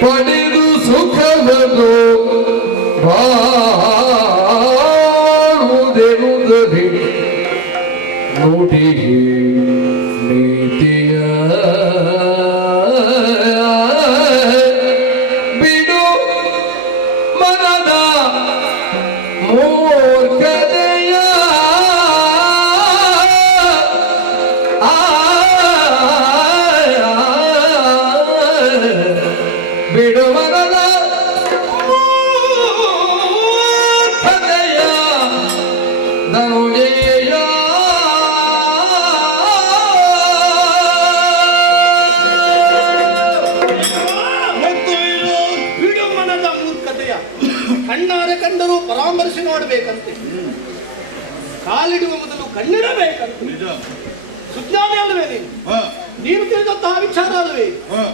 ಪಡೆದು ಸುಖವನ್ನು ಬಾಳುವುದೆನುವುದರಿ ನುಡಿ ನೀತಿಯ ಬಿಡು ಮನದ ಮೂರ್ಖತೆಯ ಬಿಡು ಮನದ ಮೂರ್ಖತೆಯ ಧನುಜೇಯ ಮತ್ತು ಏನು? ಬಿಡು ಮನದ ಮೂರ್ಖತೆಯ ಕಣ್ಣಾರೆ ಕಂಡರೂ ಪರಾಮರ್ಶೆ ಮಾಡಬೇಕಂತೆ ಕಾಲಿಡುವ ಮೊದಲು ಕಣ್ಣಿಡಬೇಕಂತೆ ನಿಜ. ಸುಜ್ಞಾನಿ ಅಲ್ಲವೇ ನೀನು ಹ, ನೀನು ತಿಳಿದಂತಹ ವಿಚಾರ ಅಲ್ಲವೇ ಹ.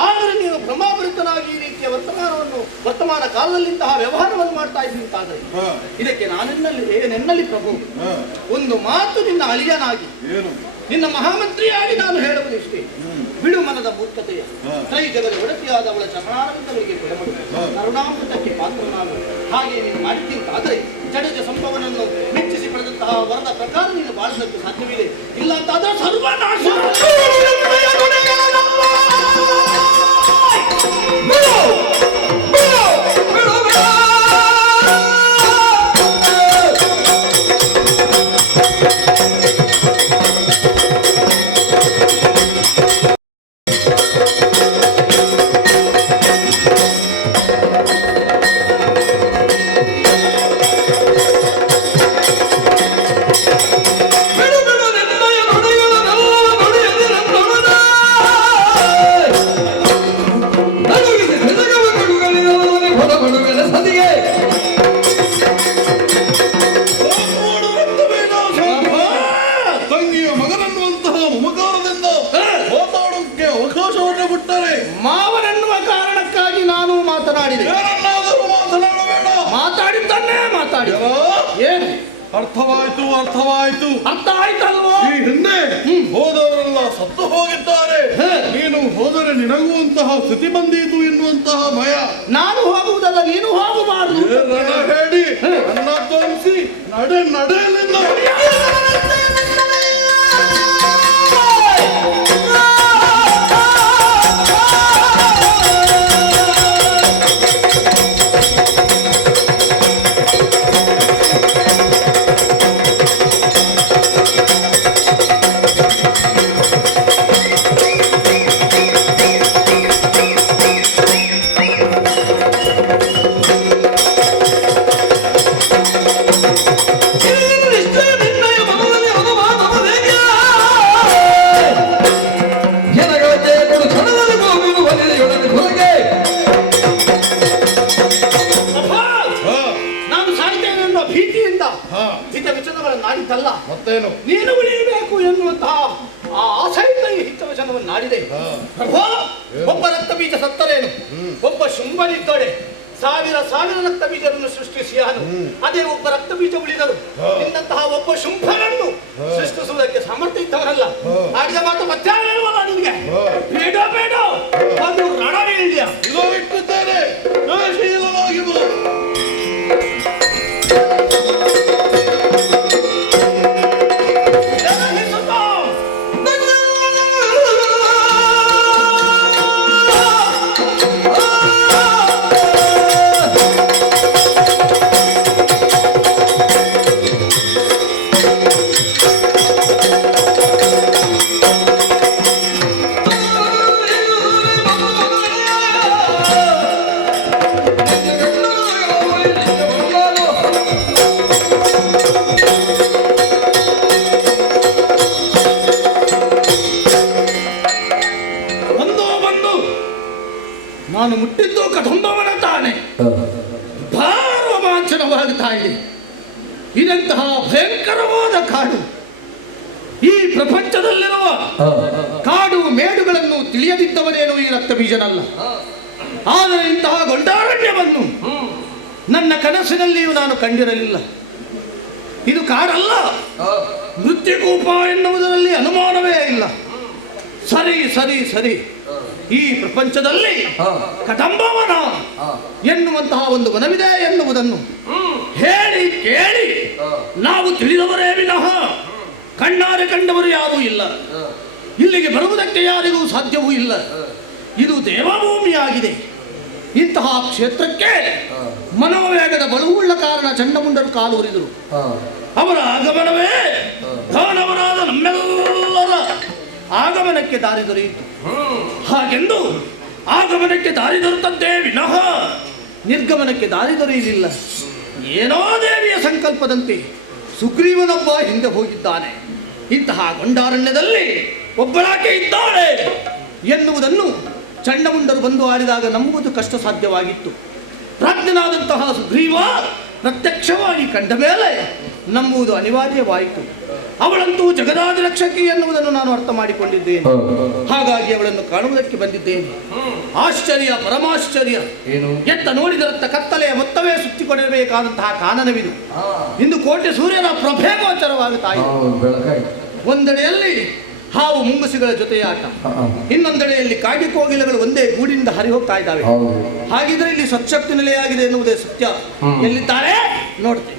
ಆದರೆ ನೀನು ಭ್ರಮಾಭರಿತನಾಗಿ ಈ ರೀತಿಯ ವರ್ತಮಾನ ಕಾಲದಲ್ಲಿಂತಹ ವ್ಯವಹಾರವನ್ನು ಮಾಡ್ತಾ ಇದ್ದೀನಿ ಅಂತಾದರೆ ಹ, ಇದಕ್ಕೆ ನಾನೆನ್ನಲ್ಲಿ ಪ್ರಭು ಹ. ಒಂದು ಮಾತು ನಿನ್ನ ಅಳಿಯನಾಗಿ ಏನು? ನಿನ್ನ ಮಹಾಮಂತ್ರಿಯಾಗಿ ನಾನು ಹೇಳುವುದಿಷ್ಟೇ ಬಿಡು ಮನದ ಮೂರ್ಖತೆಯ ಹ. ತ್ರೈ ಜಗದ ಒಡತಿಯಾದವಳ ಚರಣಾರವಿಂದವರಿಗೆ ಕೊಡಬಡು ಹ. ಕರುಣಾಮೃತಕ್ಕೆ ಪಾತ್ರನಾಗು ಹಾಗೆ ನೀನು ಮಾಡಿದ್ದಿಂತಾದರೆ ಜಡಜ ಸಂಭವನನ್ನು ಮೆಚ್ಚಿಸಿ ಪಡೆದಂತಹ ವರದ ಪ್ರಕಾರ ನೀನು ಬಾಳುವುದಕ್ಕೆ ಸಾಧ್ಯವಿದೆ ಇಲ್ಲ ಅಂತಾದರೆ ಸರ್ವನಾಶ ತಂಗಿಯ ಮಗನನ್ನುವಂತಹ ಮಮಕಾರದಿಂದ ಮಾತಾಡೋಕೆ ಅವಕಾಶವನ್ನು ಕೊಟ್ಟರೆ ಮಾವನೆನ್ನುವ ಕಾರಣಕ್ಕಾಗಿ ನಾನು ಮಾತನಾಡಿದೆ ಯಾರನ್ನಾದರೂ ಮಾತನಾಡಬೇಡ. ಮಾತಾಡಿದ್ದನ್ನೇ ಮಾತಾಡಿ ಏನು ಅರ್ಥವಾಯ್ತು, ಅರ್ಥವಾಯ್ತು. ಅರ್ಥ ಆಯ್ತಲ್ವೋ ಈ ಹಿಂದೆ ಹೋದವರೆಲ್ಲ ಸತ್ತು ಹೋಗಿದ್ದಾರೆ. ನೀನು ಹೋದರೆ ನಿನಗುವಂತಹ ಸ್ಥಿತಿ ಬಂದೀತು ಎನ್ನುವಂತಹ ಭಯ. ನಾನು ಹೋಗುವುದಲ್ಲ ನೀನು ಹೋಗಬಾರದು ಏ ರಣ ಹೇಳಿ ನನ್ನ ಧ್ವಂಸಿ ನಡೆಯಲಿಲ್ಲ. ನಾನು ಸಾಯ್ತೇನೆ ಎನ್ನುವ ಭೀತಿಯಿಂದ ಹಾ, ಹಿತ ವಿಚನಗಳನ್ನಾಡಿದ್ದಲ್ಲ ಮತ್ತೇನು? ನೀನು ಉಳಿಯಬೇಕು ಎನ್ನುವಂತಹ ಆ ಆಸೆಯಿಂದ ಈ ಹಿತವಚನವನ್ನು ನಾಡಿದೆ ಹಾ. ಪ್ರಭು ಒಬ್ಬ ರಕ್ತ ಬೀಜ ಸತ್ತರೇನು ಒಬ್ಬ ಶುಂಭನಿದ್ದೊಡೆ ಸಾವಿರ ರಕ್ತ ಬೀಜರನ್ನು ಸೃಷ್ಟಿಸಿಯಾನು ಅದೇ ಒಬ್ಬ ರಕ್ತ ಬೀಜ ಉಳಿದರು ನಿನ್ನಂತಹ ಒಬ್ಬ ಶುಂಭನನ್ನು ಸೃಷ್ಟಿಸುವುದಕ್ಕೆ ಸಾಮರ್ಥ್ಯ ಇದ್ದವರಲ್ಲ ಆಡಿದ ಮಾತು ಮಧ್ಯಾಹ್ನ ಹೇಳುವಲ್ಲ ನಿನಗೆ ಬೇಡ ಬೇಡ ಅದು ರಣವೀಳ್ಯ ಇದೋ ಇಟ್ಟಿದ್ದೇನೆ. ಜಯಶೀಲವಾಗಿ ಬಾ. ಕಾಣ್ತಾ ಇದೆ. ಇದಂತಹ ಭಯಂಕರವಾದ ಕಾಡು. ಈ ಪ್ರಪಂಚದಲ್ಲಿರುವ ಕಾಡು ಮೇಡುಗಳನ್ನು ತಿಳಿಯದಿದ್ದವನೇನು ಈ ರಕ್ತ ಬೀಜನಲ್ಲ. ಆದರೆ ಇಂತಹ ಗೊಂಡಾರಣ್ಯವನ್ನು ನನ್ನ ಕನಸಿನಲ್ಲಿಯೂ ನಾನು ಕಂಡಿರಲಿಲ್ಲ. ಇದು ಕಾಡಲ್ಲ, ಮೃತ್ಯುಕೂಪ ಎನ್ನುವುದರಲ್ಲಿ ಅನುಮಾನವೇ ಇಲ್ಲ. ಸರಿ ಸರಿ ಸರಿ, ಈ ಪ್ರಪಂಚದಲ್ಲಿ ಕದಂಬವನ ಎನ್ನುವಂತಹ ಒಂದು ವನವಿದೆ ಎನ್ನುವುದನ್ನು ಹೇಳಿ ಕೇಳಿ ನಾವು ತಿಳಿದವರೇ ವಿನಃ ಕಣ್ಣಾರೆ ಕಂಡವರು ಯಾರೂ ಇಲ್ಲ. ಇಲ್ಲಿಗೆ ಬರುವುದಕ್ಕೆ ಯಾರಿಗೂ ಸಾಧ್ಯವೂ ಇಲ್ಲ. ಇದು ದೇವಭೂಮಿಯಾಗಿದೆ. ಇಂತಹ ಕ್ಷೇತ್ರಕ್ಕೆ ಮನೋವೇಗದ ಬಲವುಳ್ಳ ಕಾರಣ ಚಂಡಮುಂಡರು ಕಾಲು ಉರಿದರು. ಅವರ ಆಗಮನವೇ ದಾನವರಾದ ನಮ್ಮೆಲ್ಲರ ಆಗಮನಕ್ಕೆ ದಾರಿ ದೊರೆಯಿತು. ಹಾಗೆಂದು ಆಗಮನಕ್ಕೆ ದಾರಿ ದೊರೆತದ್ದೇ ವಿನಃ ನಿರ್ಗಮನಕ್ಕೆ ದಾರಿ ದೊರೆಯಲಿಲ್ಲ. ಏನೋ ದೇವಿಯ ಸಂಕಲ್ಪದಂತೆ ಸುಗ್ರೀವನೊಬ್ಬ ಹಿಂದೆ ಹೋಗಿದ್ದಾನೆ. ಇಂತಹ ಗೊಂಡಾರಣ್ಯದಲ್ಲಿ ಒಬ್ಬಳಾಕೆ ಇದ್ದಾಳೆ ಎನ್ನುವುದನ್ನು ಚಂಡಮುಂಡರು ಬಂದು ಆಡಿದಾಗ ನಂಬುವುದು ಕಷ್ಟ ಸಾಧ್ಯವಾಗಿತ್ತು. ಪ್ರಾಜ್ಞನಾದಂತಹ ಸುಗ್ರೀವ ಪ್ರತ್ಯಕ್ಷವಾಗಿ ಕಂಡ ಮೇಲೆ ನಂಬುವುದು ಅನಿವಾರ್ಯವಾಯಿತು. ಅವಳಂತೂ ಜಗದಾದಿರಕ್ಷಕಿ ಎನ್ನುವುದನ್ನು ನಾನು ಅರ್ಥ ಮಾಡಿಕೊಂಡಿದ್ದೇನೆ. ಹಾಗಾಗಿ ಅವಳನ್ನು ಕಾಣುವುದಕ್ಕೆ ಬಂದಿದ್ದೇನೆ. ಆಶ್ಚರ್ಯ, ಪರಮಾಶ್ಚರ್ಯ. ಎತ್ತ ನೋಡಿದರತ್ತ ಕತ್ತಲೆಯ ಮೊತ್ತವೇ ಸುತ್ತಿಕೊಡಬೇಕಾದಂತಹ ಕಾನನವಿದು. ಇಂದು ಕೋಟೆ ಸೂರ್ಯನ ಪ್ರಭೆ ಗೋಚರವಾಗುತ್ತಾ ಇದೆ. ಒಂದೆಡೆಯಲ್ಲಿ ಹಾವು ಮುಂಗುಸಿಗಳ ಜೊತೆಯಾಟ, ಇನ್ನೊಂದೆಡೆಯಲ್ಲಿ ಕಾಗೆ ಕೋಗಿಲೆಗಳು ಒಂದೇ ಗೂಡಿನಿಂದ ಹರಿ ಹೋಗ್ತಾ ಇದ್ದಾವೆ. ಹಾಗಿದ್ರೆ ಇಲ್ಲಿ ಸತ್ಶಕ್ತಿ ನೆಲೆಯಾಗಿದೆ ಎನ್ನುವುದೇ ಸತ್ಯ. ಎಲ್ಲಿದ್ದಾರೆ ನೋಡ್ತೇವೆ.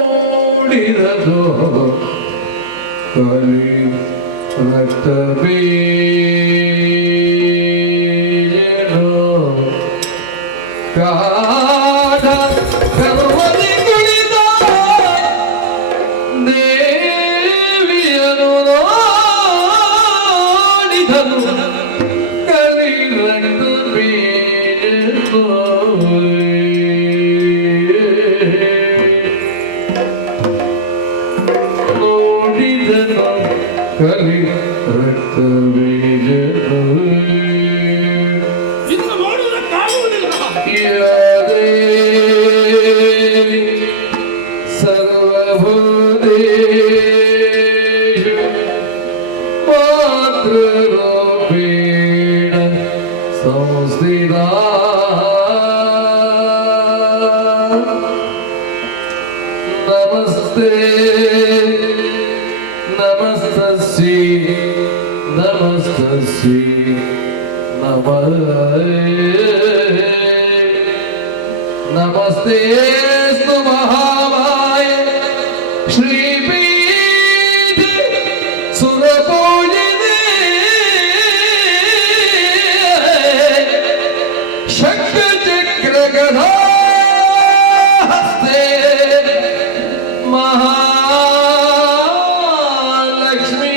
ನೋಡಿರದು ಕಲಿ ರಕ್ತಬೀಜನು ಕಾಡ ಕರ್ಮದಿ ಕುಳಿತ ದೇವಿಯನು ನೋಡಿದನು ಕಲಿ ರಕ್ತಬೀಜನು ಕಲಿ ರಕ್ತಬೀಜನು ಇನ್ನು ನೋಡುವುದಕ್ಕಾಗುವುದಿಲ್ಲ. ಸರ್ವಭೂತೇಷು ಮಾತೃರೂಪೇಣ ಸಂಸ್ಥಿತಾ ನಮಸ್ತೆ ನಮಸ್ತಸ್ಯೈ ನಮಸ್ತಸ್ಯೈ ನಮಸ್ತೆಸ್ತು ಮಹಾಮಾಯ ಶ್ರೀಪೀಠೆ ಸುರಪೂಜಿತೆ ಶಂಖಚಕ್ರ ಗದಾಹಸ್ತೆ ಮಹಾಲಕ್ಷ್ಮೀ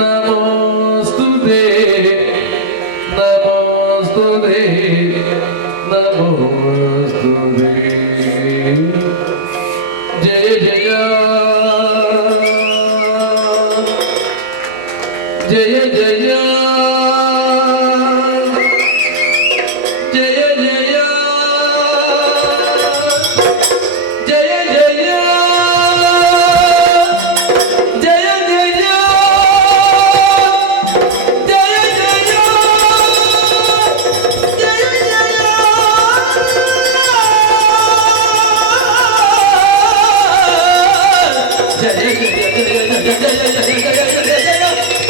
ನಮೋಸ್ತುತೆ ನಮೋಸ್ತುತೆ ನಮೋಸ್ತುತೆ ಜಯ ಜಯ ಜಯ ಜಯ ಜಯ ಜಯ ಜಯ ಜಯ ಜಯ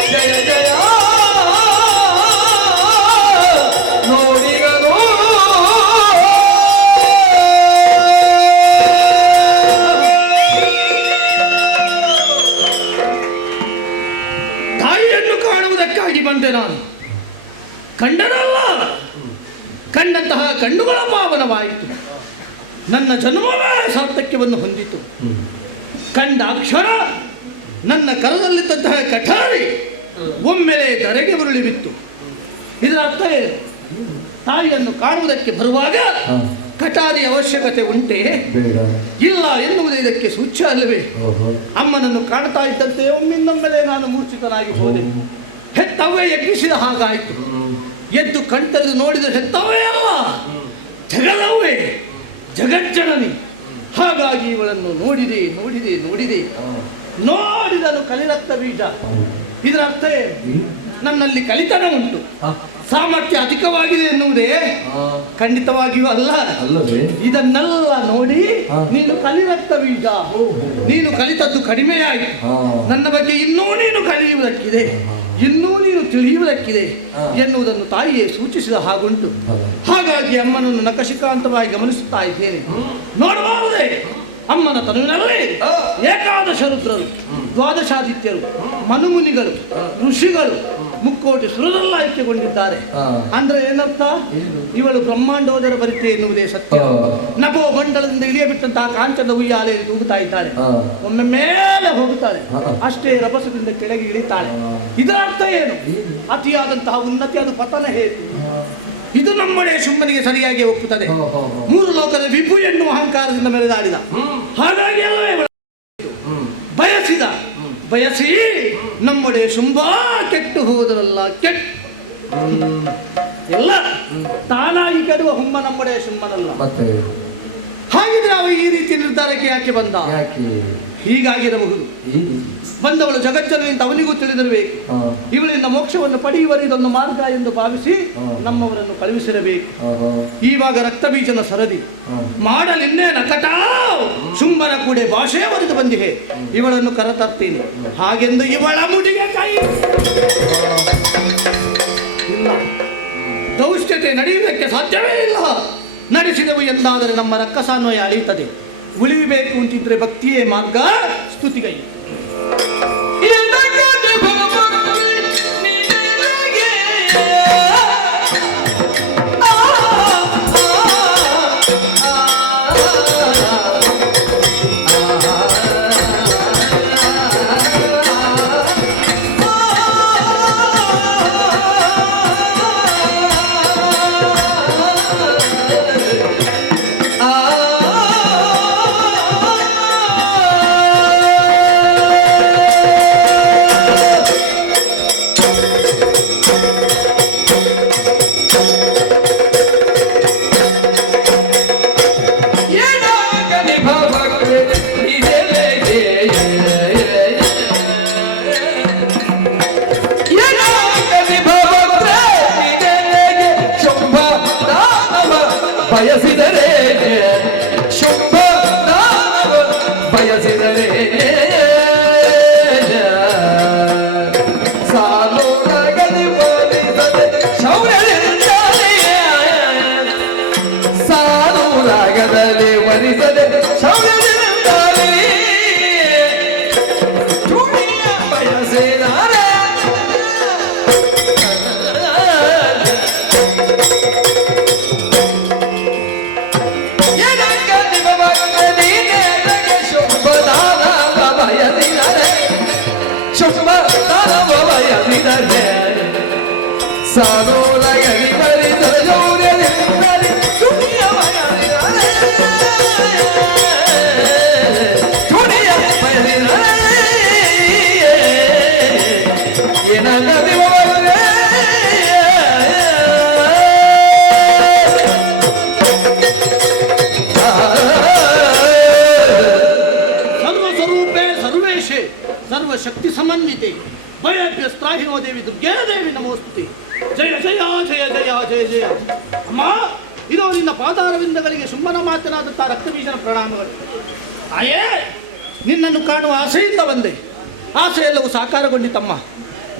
ಜಯ ಜಯ ನೋಡಿಗನು ತಾಯಿಯನ್ನು ಕಾಣುವುದಕ್ಕಾಗಿ ಬಂದೆ ನಾನು. ಕಂಡನಲ್ಲ, ಕಂಡಂತಹ ಕಣ್ಣುಗಳ ಪಾವನವಾಯಿತು. ನನ್ನ ಜನ್ಮವೇ ಸಾರ್ಥಕ್ಯವನ್ನು ಹೊಂದಿತು. ಕಂಡ ಅಕ್ಷರ ನನ್ನ ಕರದಲ್ಲಿದ್ದಂತಹ ಕಠಾರಿ ಒಮ್ಮೆಲೆ ಧರೆಗೆ ಉರುಳಿ ಬಿತ್ತು. ಇದರ ಅರ್ಥ ಏನು? ತಾಯಿಯನ್ನು ಕಾಣುವುದಕ್ಕೆ ಬರುವಾಗ ಕಠಾರಿ ಅವಶ್ಯಕತೆ ಉಂಟೆ? ಇಲ್ಲ ಎನ್ನುವುದು ಇದಕ್ಕೆ ಸೂಚ್ಯ ಅಲ್ಲವೇ? ಅಮ್ಮನನ್ನು ಕಾಣ್ತಾ ಇದ್ದಂತೆ ಒಮ್ಮಿಂದೊಮ್ಮೆಲೆ ನಾನು ಮೂರ್ಛಿತನಾಗಿ ಹೋದೆ. ಹೆತ್ತವೇ ಯಜ್ಞಿಸಿದ ಹಾಗಾಯಿತು. ಎದ್ದು ಕಣ್ತರೆದು ನೋಡಿದ ಹೆತ್ತವೇ ಅಲ್ಲ, ಜಗದವೇ, ಜಗಜ್ಜನನಿ. ಹಾಗಾಗಿ ಇವಳನ್ನು ನೋಡಿದೆ ನೋಡಿದೆ ನೋಡಿದೆ ನೋಡಿದನು ಕಲಿರಕ್ತ ಬೀಜ. ಇದರ ಅರ್ಥ ಏನು? ನನ್ನಲ್ಲಿ ಕಲಿತನ ಉಂಟು, ಸಾಮರ್ಥ್ಯ ಅಧಿಕವಾಗಿದೆ ಎನ್ನುವುದೇ? ಖಂಡಿತವಾಗಿಯೂ ಅಲ್ಲ. ಇದನ್ನೆಲ್ಲ ನೋಡಿ ನೀನು ಕಲಿರಕ್ತ ಬೀಜ, ನೀನು ಕಲಿತದ್ದು ಕಡಿಮೆಯಾಯಿತು. ನನ್ನ ಬಗ್ಗೆ ಇನ್ನೂ ನೀನು ಕಲಿಯುವುದಕ್ಕಿದೆ, ಇನ್ನೂ ನೀನು ತಿಳಿಯುವುದಕ್ಕಿದೆ ಎನ್ನುವುದನ್ನು ತಾಯಿಯೇ ಸೂಚಿಸಿದ ಹಾಗುಂಟು. ಹಾಗಾಗಿ ಅಮ್ಮನನ್ನು ನಖಶಿಕಾಂತವಾಗಿ ಗಮನಿಸುತ್ತಾ ಇದ್ದೇನೆ. ನೋಡಬಹುದೇ ಅಮ್ಮನ ತನುವಿನಲ್ಲಿ ಏಕಾದಶ ರುದ್ರರು, ದ್ವಾದಶಾದಿತ್ಯರು, ಮನುಮುನಿಗಳು, ಋಷಿಗಳು, ಮುಕ್ಕೋಟಿ ಸುರರೆಲ್ಲ ಐಕ್ಯಗೊಂಡಿದ್ದಾರೆ. ಅಂದ್ರೆ ಏನರ್ಥ? ಇವಳು ಬ್ರಹ್ಮಾಂಡೋದರ ಬರಿತೆ ಎನ್ನುವುದೇ ಸತ್ಯ. ನಭೋ ಮಂಡಲದಿಂದ ಇಳಿಯಬಿಟ್ಟಂತಹ ಕಾಂಚನ ಉಯ್ಯಾಲೆಯಲ್ಲಿ ತೂಗುತ್ತಾ ಇದ್ದಾಳೆ. ಒಮ್ಮೆ ಮೇಲೆ ಹೋಗುತ್ತಾಳೆ, ಅಷ್ಟೇ ರಭಸದಿಂದ ಕೆಳಗೆ ಇಳಿತಾಳೆ. ಇದರ ಅರ್ಥ ಏನು? ಅತಿಯಾದಂತಹ ಉನ್ನತಿ ಅದು ಪತನ ಹೇತು. ಇದು ನಮ್ಮಡೆ ಶುಂಭನಿಗೆ ಸರಿಯಾಗಿ ಒಪ್ಪುತ್ತದೆ. ಮೂರು ಲೋಕದ ವಿಭು ಎನ್ನುವ ಅಹಂಕಾರದಿಂದ ಮೆರೆದಾಡಿದ. ಹಾಗಾಗಿ ಅಲ್ಲವೇ ಬಯಸಿದ, ಬಯಸಿ ನಮ್ಮಡೆ ಶುಂಭ ಕೆಟ್ಟು ಹೋದರಲ್ಲ ಕೆಟ್ಟು ಎಲ್ಲ ತಾನಾಗಿ ಕೆಡುವ ಹುಮ್ಮ ನಮ್ಮಡೆ ಶುಂಭನಲ್ಲ. ಹಾಗಿದ್ರೆ ಅವ ಈ ರೀತಿ ನಿರ್ಧಾರಕ್ಕೆ ಯಾಕೆ ಬಂದ? ಹೀಗಾಗಿರಬಹುದು. ಬಂದವಳು ಜಗಜ್ಜನು ಅಂತ ಅವನಿಗೂ ತಿಳಿದಿರಬೇಕು. ಇವಳಿಂದ ಮೋಕ್ಷವನ್ನು ಪಡೆಯುವರು ಇದೊಂದು ಮಾರ್ಗ ಎಂದು ಭಾವಿಸಿ ನಮ್ಮವರನ್ನು ಕಳುಹಿಸಿರಬೇಕು. ಇವಾಗ ರಕ್ತಬೀಜನ ಸರದಿ ಮಾಡಲಿನ್ನೇ ನಕಟ ಶುಂಭನ ಕೂಡೆ ಭಾಷೆ ಬರೆದು ಬಂದಿದೆ. ಇವಳನ್ನು ಕರೆತರ್ತೀನಿ ಹಾಗೆಂದು ಇವಳ ಮುಡಿಗೆ ಕೈ ಇಲ್ಲ. ದೌಷ್ಟ್ಯತೆ ನಡೆಯುವುದಕ್ಕೆ ಸಾಧ್ಯವೇ ಇಲ್ಲ. ನಡೆಸಿದವು ಎಂದಾದರೆ ನಮ್ಮ ರಕ್ಕಸಾನ್ವಯ ಅಳಿಯುತ್ತದೆ. ಉಳಿಯಬೇಕು ಅಂತಿದ್ರೆ ಭಕ್ತಿಯೇ ಮಾರ್ಗ, ಸ್ತುತಿಗೈ. ಬಯಸಿದರೆ ಶುಂಭ ಬಯಸಿದರೆ ಸಾಲು ರಗದಿ ಬೋಲಿಸದೆ ಶೌರ್ಯದಿಂದಲೇ ಸಾಲು ರಾಗದಲ್ಲಿ ವರಿಸದೆ ಶೌರ್ಯದಿಂದಲೇ ಬಯಸಿದರೆ ಸಾಲೋಲಯದಿ ಬರಿದರೆ ಜೌರ್ಯದಿಂದಲೇ ತುಣಿಯ ಬಯಸಿದರೆ ಏನಾಗದಿ ಸರ್ವಸ್ವರೂಪೇ ಸರ್ವೇಶೇ ಸರ್ವಶಕ್ತಿ ಸಮನ್ವಿತೆ ಭಯಭ್ಯಸ್ತ್ರಾಹಿನೋ ದೇವಿ ದುರ್ಗೇ ದೇವಿ ನಮೋಸ್ತುತೆ. ಜಯ ಜಯ ಜಯ ಜಯ ಜಯ ಜಯ. ಅಮ್ಮ, ಇದೋ ನಿನ್ನ ಪಾದಾರವಿಂದಗಳಿಗೆ ಶುಂಭನ ಮಾತನಾದಂಥ ರಕ್ತಬೀಜನ ಪ್ರಣಾಮಗಳು. ಆಯೇ, ನಿನ್ನನ್ನು ಕಾಣುವ ಆಸೆಯಿಂದ ಬಂದೆ. ಆಸೆಯೆಲ್ಲವೂ ಸಾಕಾರಗೊಂಡಿತಮ್ಮ.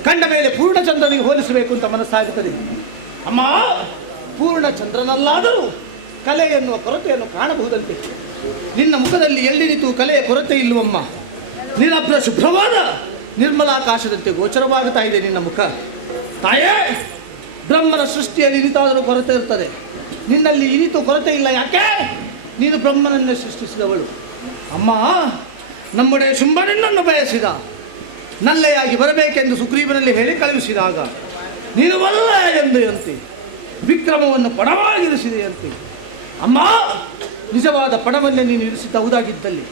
ಕಂಡ ಮೇಲೆ ಪೂರ್ಣಚಂದ್ರನಿಗೆ ಹೋಲಿಸಬೇಕು ಅಂತ ಮನಸ್ಸಾಗುತ್ತದೆ. ಅಮ್ಮ, ಪೂರ್ಣಚಂದ್ರನಲ್ಲಾದರೂ ಕಲೆ ಎನ್ನುವ ಕೊರತೆಯನ್ನು ಕಾಣಬಹುದಂತೆ. ನಿನ್ನ ಮುಖದಲ್ಲಿ ಎಲ್ಲಿನಿತು ಕಲೆಯ ಕೊರತೆ ಇಲ್ಲವಮ್ಮ. ನಿರಭ್ರ ಶುಭ್ರವಾದ ನಿರ್ಮಲಾಕಾಶದಂತೆ ಗೋಚರವಾಗುತ್ತಾ ಇದೆ ನಿನ್ನ ಮುಖ. ತಾಯೇ, ಬ್ರಹ್ಮನ ಸೃಷ್ಟಿಯಲ್ಲಿ ಇನಿತಾದರೂ ಕೊರತೆ ಇರ್ತದೆ. ನಿನ್ನಲ್ಲಿ ಇನಿತು ಕೊರತೆ ಇಲ್ಲ. ಯಾಕೆ? ನೀನು ಬ್ರಹ್ಮನನ್ನೇ ಸೃಷ್ಟಿಸಿದವಳು. ಅಮ್ಮ, ನಮ್ಮೊಡೆ ಶುಂಭನನ್ನು ಬಯಸಿದ. ನಲ್ಲೆಯಾಗಿ ಬರಬೇಕೆಂದು ಸುಗ್ರೀವನಲ್ಲಿ ಹೇಳಿ ಕಳುಹಿಸಿದಾಗ ನೀನು ಬಲ್ಲ ಎಂದೆಯಂತೆ ವಿಕ್ರಮವನ್ನು ಪಣವಾಗಿರಿಸಿದೆಯಂತೆ. ಅಮ್ಮ, ನಿಜವಾದ ಪಣವನ್ನೇ ನೀನು ಇರಿಸಿದ್ದವುದಾಗಿದ್ದಲ್ಲಿ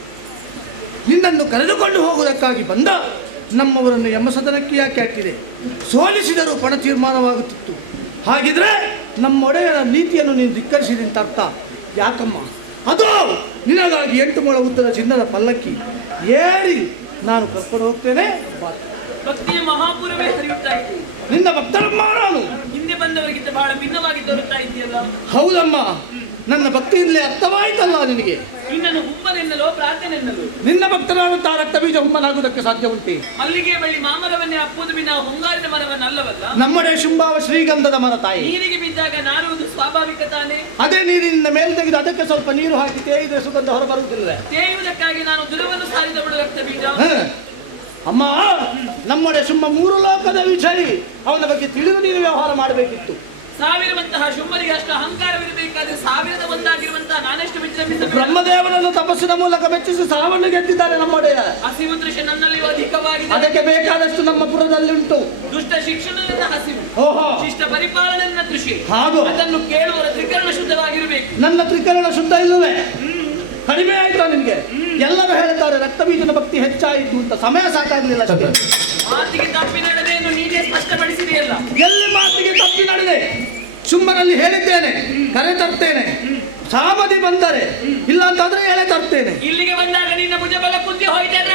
ನಿನ್ನನ್ನು ಕರೆದುಕೊಂಡು ಹೋಗುವುದಕ್ಕಾಗಿ ಬಂದ ನಮ್ಮವರನ್ನು ಯಮಸದನಕ್ಕೆ ಯಾಕೆ ಹಾಕಿದೆ? ಸೋಲಿಸಿದರೂ ಪಣ ತೀರ್ಮಾನವಾಗುತ್ತಿತ್ತು. ಹಾಗಿದ್ರೆ ನಮ್ಮೊಡೆಯರ ನೀತಿಯನ್ನು ನೀನು ಧಿಕ್ಕರಿಸಿದೆ ಅಂತ ಅರ್ಥ. ಯಾಕಮ್ಮ? ಅದು ನಿನಗಾಗಿ 8 ಮೊಳ ಉದ್ದದ ಚಿನ್ನದ ಪಲ್ಲಕ್ಕಿ ಏರಿ ನಾನು ಕರ್ಕೊಂಡು ಹೋಗ್ತೇನೆ. ಭಕ್ತಿಯ ಮಹಾಪುರವೇ ಹರಿಯುತ್ತಾ ಇತ್ತು. ನಿನ್ನ ಭಕ್ತರಮ್ಮ ನಾನು. ಹಿಂದೆ ಬಂದವರಿಗಿಂತ ಬಹಳ ಭಿನ್ನವಾಗಿ ತೋರುತ್ತಾ ಇದೆಯಲ್ಲ. ಹೌದಮ್ಮ, ನನ್ನ ಭಕ್ತಿಯಿಂದಲೇ ಅರ್ಥವಾಯ್ತಲ್ಲ ನಿನಗೆ. ನಿನ್ನನ್ನು ಹುಮ್ಮನೆನ್ನಲೋ ಪ್ರಾರ್ಥನೆನ್ನಲು ನಿನ್ನ ಭಕ್ತನಾದಂತಹ ರಕ್ತಬೀಜ ಹುಮ್ಮನಾಗುವುದಕ್ಕೆ ಸಾಧ್ಯ ಉಂಟೆ? ಅಲ್ಲಿಗೆ ಬಳ್ಳಿ ಮಾಮರವನ್ನೇ ಅಪ್ಪುದು ಬಿನ ಹೊಂಗಾರಿನ ಮರವನ್ನಲ್ಲವಲ್ಲ. ನಮ್ಮಡೆ ಶುಂಭಾವ ಶ್ರೀಗಂಧದ ಮರ ತಾಯಿ. ನೀರಿಗೆ ಬಿದ್ದಾಗ ನಾರುವುದು ಸ್ವಾಭಾವಿಕ ತಾನೆ. ಅದೇ ನೀರಿನಿಂದ ಮೇಲೆ ತೆಗೆದು ಅದಕ್ಕೆ ಸ್ವಲ್ಪ ನೀರು ಹಾಕಿ ತೇಯಿದ್ರೆ ಸುಗಂಧ ಹೊರಬರುವುದಿಲ್ಲ. ತೇಯುವುದಕ್ಕಾಗಿ ನಾನು ದುರವನ್ನು ಸಾರಿದವಳು ರಕ್ತಬೀಜ. ಅಮ್ಮ, ನಮ್ಮಡೆ ಶುಂಭ 3 ಲೋಕದ ವಿಷಯ. ಅವನ ಬಗ್ಗೆ ತಿಳಿದು ನೀನು ವ್ಯವಹಾರ ಮಾಡಬೇಕಿತ್ತು. ಸಾವಿರವಂತಹ ಶುಂಭರಿಗೆ ಅಷ್ಟು ಅಹಂಕಾರವಿರಬೇಕಾದ್ರೆ 1000ದ ಒಂದಾಗಿರುವಂತಹ ನಾನೆಷ್ಟು ವಿಜೃಂಭಿಸಬೇಕು. ಬ್ರಹ್ಮದೇವನನ್ನು ತಪಸ್ಸಿನ ಮೂಲಕ ಮೆಚ್ಚಿಸಿ ಸಾವನ್ನು ಗೆದ್ದಿದ್ದಾರೆ ನಮ್ಮೊಡೆಯ. ಹಸಿವು ದೃಶ್ಯ ನನ್ನಲ್ಲಿಯೂ ಅಧಿಕವಾಗಿದೆ. ಅದಕ್ಕೆ ಬೇಕಾದಷ್ಟು ನಮ್ಮ ಪುರದಲ್ಲಿ ಉಂಟು. ದುಷ್ಟ ಶಿಕ್ಷಣದಿಂದ ಹಸಿವು, ಓಹೋ, ಶಿಷ್ಟ ಪರಿಪಾಲನೆಯ ದೃಷ್ಟಿ. ಹಾಗೂ ಅದನ್ನು ಕೇಳುವರ ತ್ರಿಕರಣ ಶುದ್ಧವಾಗಿರಬೇಕು. ನನ್ನ ತ್ರಿಕರಣ ಶುದ್ಧ ಇಲ್ಲವೇ? ಕಡಿಮೆ ಆಯ್ತಾ ನಿನ್ಗೆ? ಎಲ್ಲರೂ ಹೇಳ್ತಾರೆ ರಕ್ತಬೀಜನ ಭಕ್ತಿ ಹೆಚ್ಚಾಯಿತು ಅಂತ. ಸಮಯ ಸಾಕಾಗಲಿಲ್ಲ ಅಷ್ಟೇ. ಮಾತಿಗೆ ತಪ್ಪಿ ನಡೆದೇನು ನೀನೇ ಸ್ಪಷ್ಟಪಡಿಸಿದೆಯಲ್ಲ. ಎಲ್ಲಿ ಮಾತಿಗೆ ತಪ್ಪಿ ನಡೆದೆ? ಶುಂಭನಲ್ಲಿ ಹೇಳಿದ್ದೇನೆ, ಕರೆ ತರ್ತೇನೆ. ಸಾಮದಿ ಬಂದರೆ ಇಲ್ಲ ಅಂತಂದ್ರೆ ಎಳೆ ತರ್ತೇನೆ. ಇಲ್ಲಿಗೆ ಬಂದಾಗ ನಿನ್ನ ಭುಜಬಲ ಕುಂದಿ ಹೋಯ್ತೇನೆ.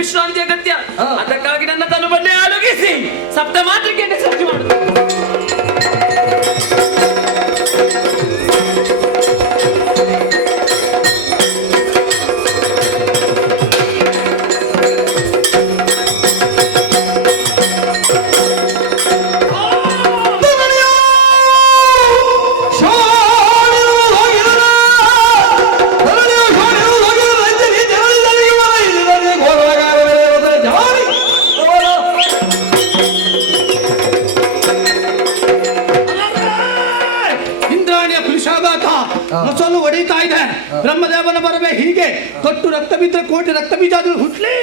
ವಿಶ್ರಾಂತಿ ಅಗತ್ಯ. ಅದಕ್ಕಾಗಿ ನನ್ನ ತನು ಬಂಡೆ ಆಲೋಗಿಸಿ ಸಪ್ತ ಮಾತೃಕೆಯನ್ನು ಸಜ್ಜು ಮಾಡುತ್ತೇನೆ. ಮೊಸಲು ಹೊಡೀತಾ ಇದೆ. ಬ್ರಹ್ಮದೇವನ ಬರಬೇ ಹೀಗೆ ತೊಟ್ಟು ರಕ್ತ ಬಿದ್ದರೆ ಕೋಟಿ ರಕ್ತ ಬೀಜ ಆದ್ರೂ ಹುಟ್ಲಿ.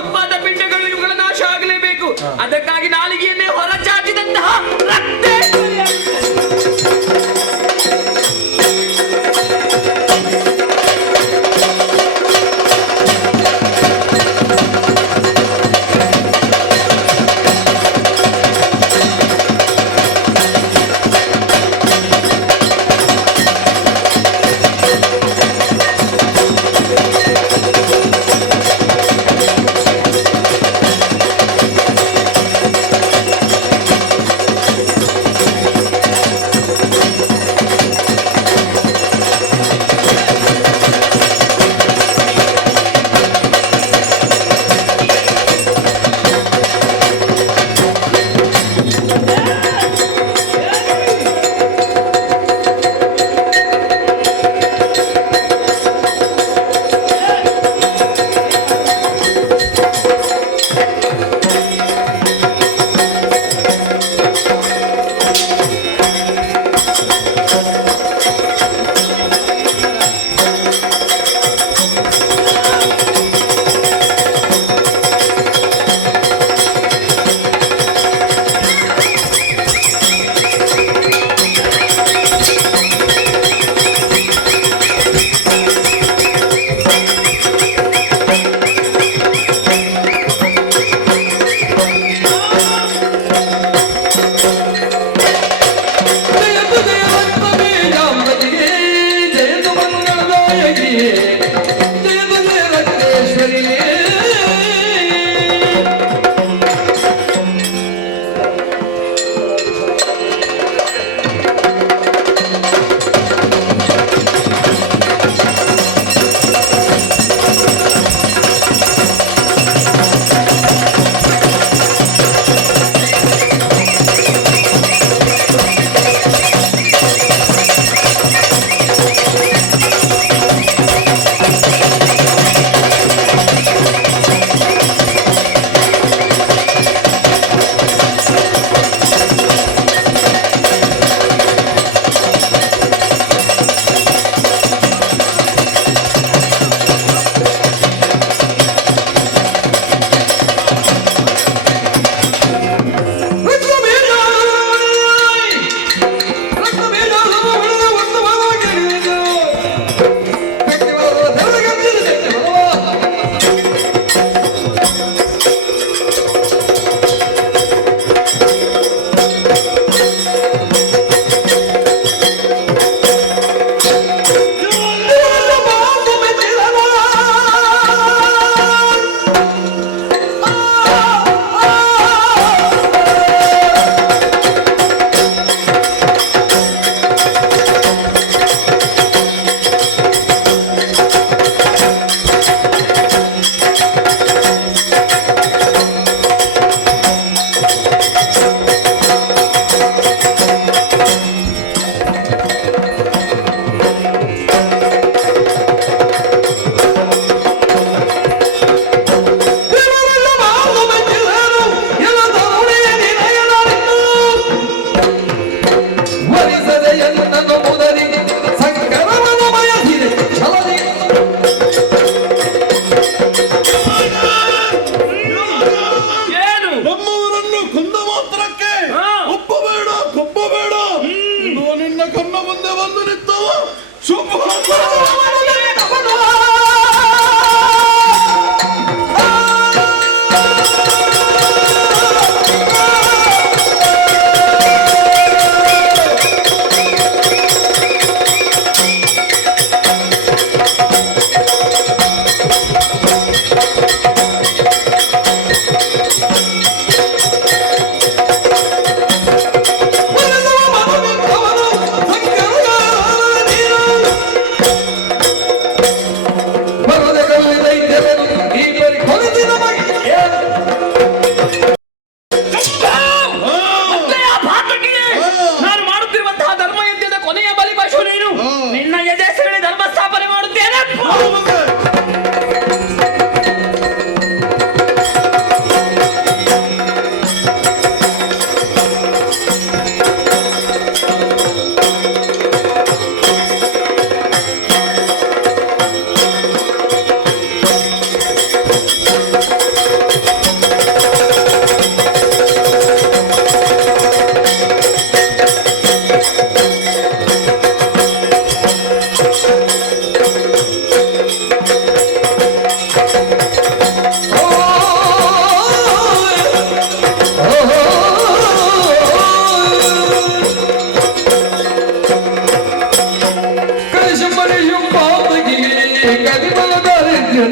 ಉತ್ಪಾದ ಪಿಂಡಗಳು ಇವುಗಳ ನಾಶ ಆಗಲೇಬೇಕು. ಅದಕ್ಕಾಗಿ ನಾಲಿಗೆಯನ್ನೇ ಹೊರಚಾಚಿದಂತಹ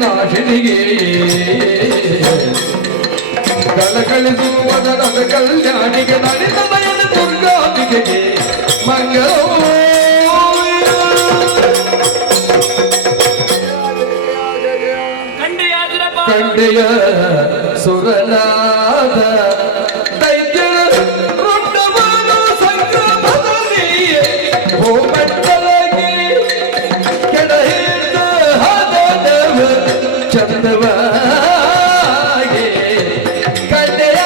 ನಾಶಿನಿಗೆ ಕಳಕಳಿಸುವ ಕಲ್ಯಾಣಿಗೆ ನಡೆದ ಬಯಲ ದುರ್ಗಾಂಬಿಕೆಗೆ ಮಂಗಳವೋ ಕಂಡೆಯ ಸುರನಾದ ದೈತ್ಯರ ರುಂಡವಾದ ಸಂಗ್ರಾಮದಲ್ಲಿ ಭೂಮಂಡಲಕ್ಕೆ ಕೆಳಹಿಡಿದ ಹದನವ ಚಂದವಾಗಿ ಕಂಡೆಯ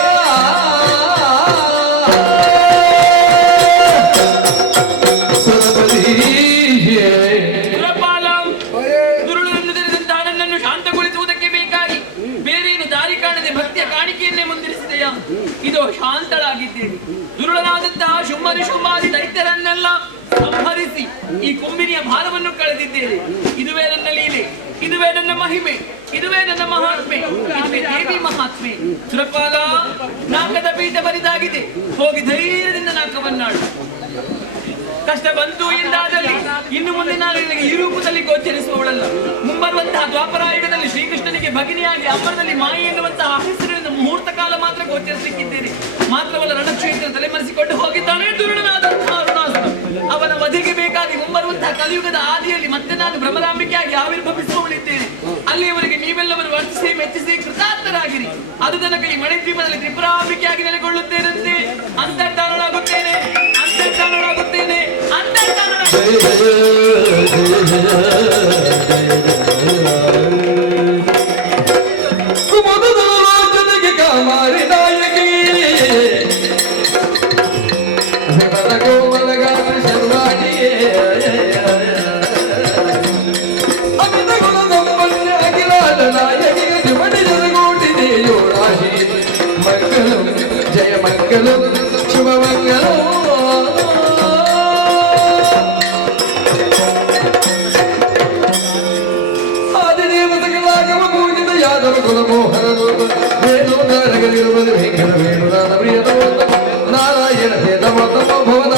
ಸುರಬಲಿಯೇ ಇದು ಶಾಂತಳಾಗಿದ್ದೇನೆ. ದುರುಳನಾದಂತಹ ಶುಂಭಾದಿ ದೈತ್ಯರನ್ನೆಲ್ಲ ಸಂಹರಿಸಿ ಈ ಕುಂಬಿನಿಯ ಭಾರವನ್ನು ಕಳೆದಿದ್ದೇನೆ. ಇದುವೇ ನನ್ನ ಲೀಲೆ, ಇದುವೇ ನನ್ನ ಮಹಿಮೆ, ಇದುವೇ ನನ್ನ ಮಹಾತ್ಮೆ, ಇದುವೇ ದೇವಿ ಮಹಾತ್ಮೆ. ಸುರಪಾಲ, ನಾಕದ ಪೀಠ ಬರಿದಾಗಿದೆ, ಹೋಗಿ ಧೈರ್ಯದಿಂದ ನಾಕವನ್ನಾಡು. ಕಷ್ಟ ಬಂತು ಎಂದಾದಲ್ಲಿ ಇನ್ನು ಮುಂದೆ ನಾನು ನಿನಗೆ ಈ ರೂಪದಲ್ಲಿ ಗೋಚರಿಸುವವಳಲ್ಲ. ಮುಂಬರುವಂತಹ ದ್ವಾಪರಾಯುಗದಲ್ಲಿ ಶ್ರೀಕೃಷ್ಣನಿಗೆ ಭಗಿನಿಯಾಗಿ ಅಮರದಲ್ಲಿ ಮಾಯಿ ಎನ್ನುವಂತಹ ಹೆಸರಿನಿಂದ ಮುಹೂರ್ತ ಕಾಲ ಮಾತ್ರ ಗೋಚರಿಸಲಿಕ್ಕಿದ್ದೇನೆ. ಮಾತ್ರವಲ್ಲ, ರಣಕ್ಷೇತ್ರ ತಲೆಮರೆಸಿಕೊಂಡು ಹೋಗಿದ್ದಾನೆ ದುರುಳನಾದಂತಹ ಅರುಣಾಸುರ. ಅವನ ವಧೆಗೆ ಬೇಕಾಗಿ ಮುಂಬರುವಂತಹ ಕಲಿಯುಗದ ಆದಿಯಲ್ಲಿ ಮತ್ತೆ ನಾನು ಭ್ರಮರಾಂಬಿಕೆಯಾಗಿ ಆವಿರ್ಭವಿಸುವವಳಿದ್ದೇನೆ. ಅಲ್ಲಿಯವರೆಗೆ ನೀವೆಲ್ಲವರು ವರ್ತಿಸಿ ಮೆಚ್ಚಿಸಿ ಕೃತಾರ್ಥರಾಗಿರಿ. ಅದು ತನಕ ಈ ಮಣಿದ್ವೀಪದಲ್ಲಿ ತ್ರಿಪುರಾಂಬಿಕೆಯಾಗಿ ನೆಲೆಗೊಳ್ಳುತ್ತೇನಂತೆ. ಅಂತರ್ಧಾನಳಾಗುತ್ತೇನೆ, ಅಂತರ್ಧಾನಳಾಗುತ್ತೇನೆ, ಕುಮುದರಾಜನಿಗೆ ಕಾಮಾರಿ ನಾಯಕಿ ಗೋವಲಗಾರಿ ಶರ್ವಾಣಿಯೇ ಅಮಿತ ಗುಣಗಂಬನ್ಯ ಅಖಿಲಾದ ನಾಯಕಿಗೆ ಶಿವನಿ ಜರಗೋಟಿದೆಯೋ ರಾಶಿ ಮಂಗಲಂ ಜಯ ಮಂಗಲಂ ಶುಭ ಮಂಗಲಂ ಯಾದವ ಕುಲಮೋಹನ ವೇಣು ನಾರಗಲಿರುವುದು ಭೇಂಕರ ವೇಣು ನಾರಾಯಣ ಭೇದ ಭವ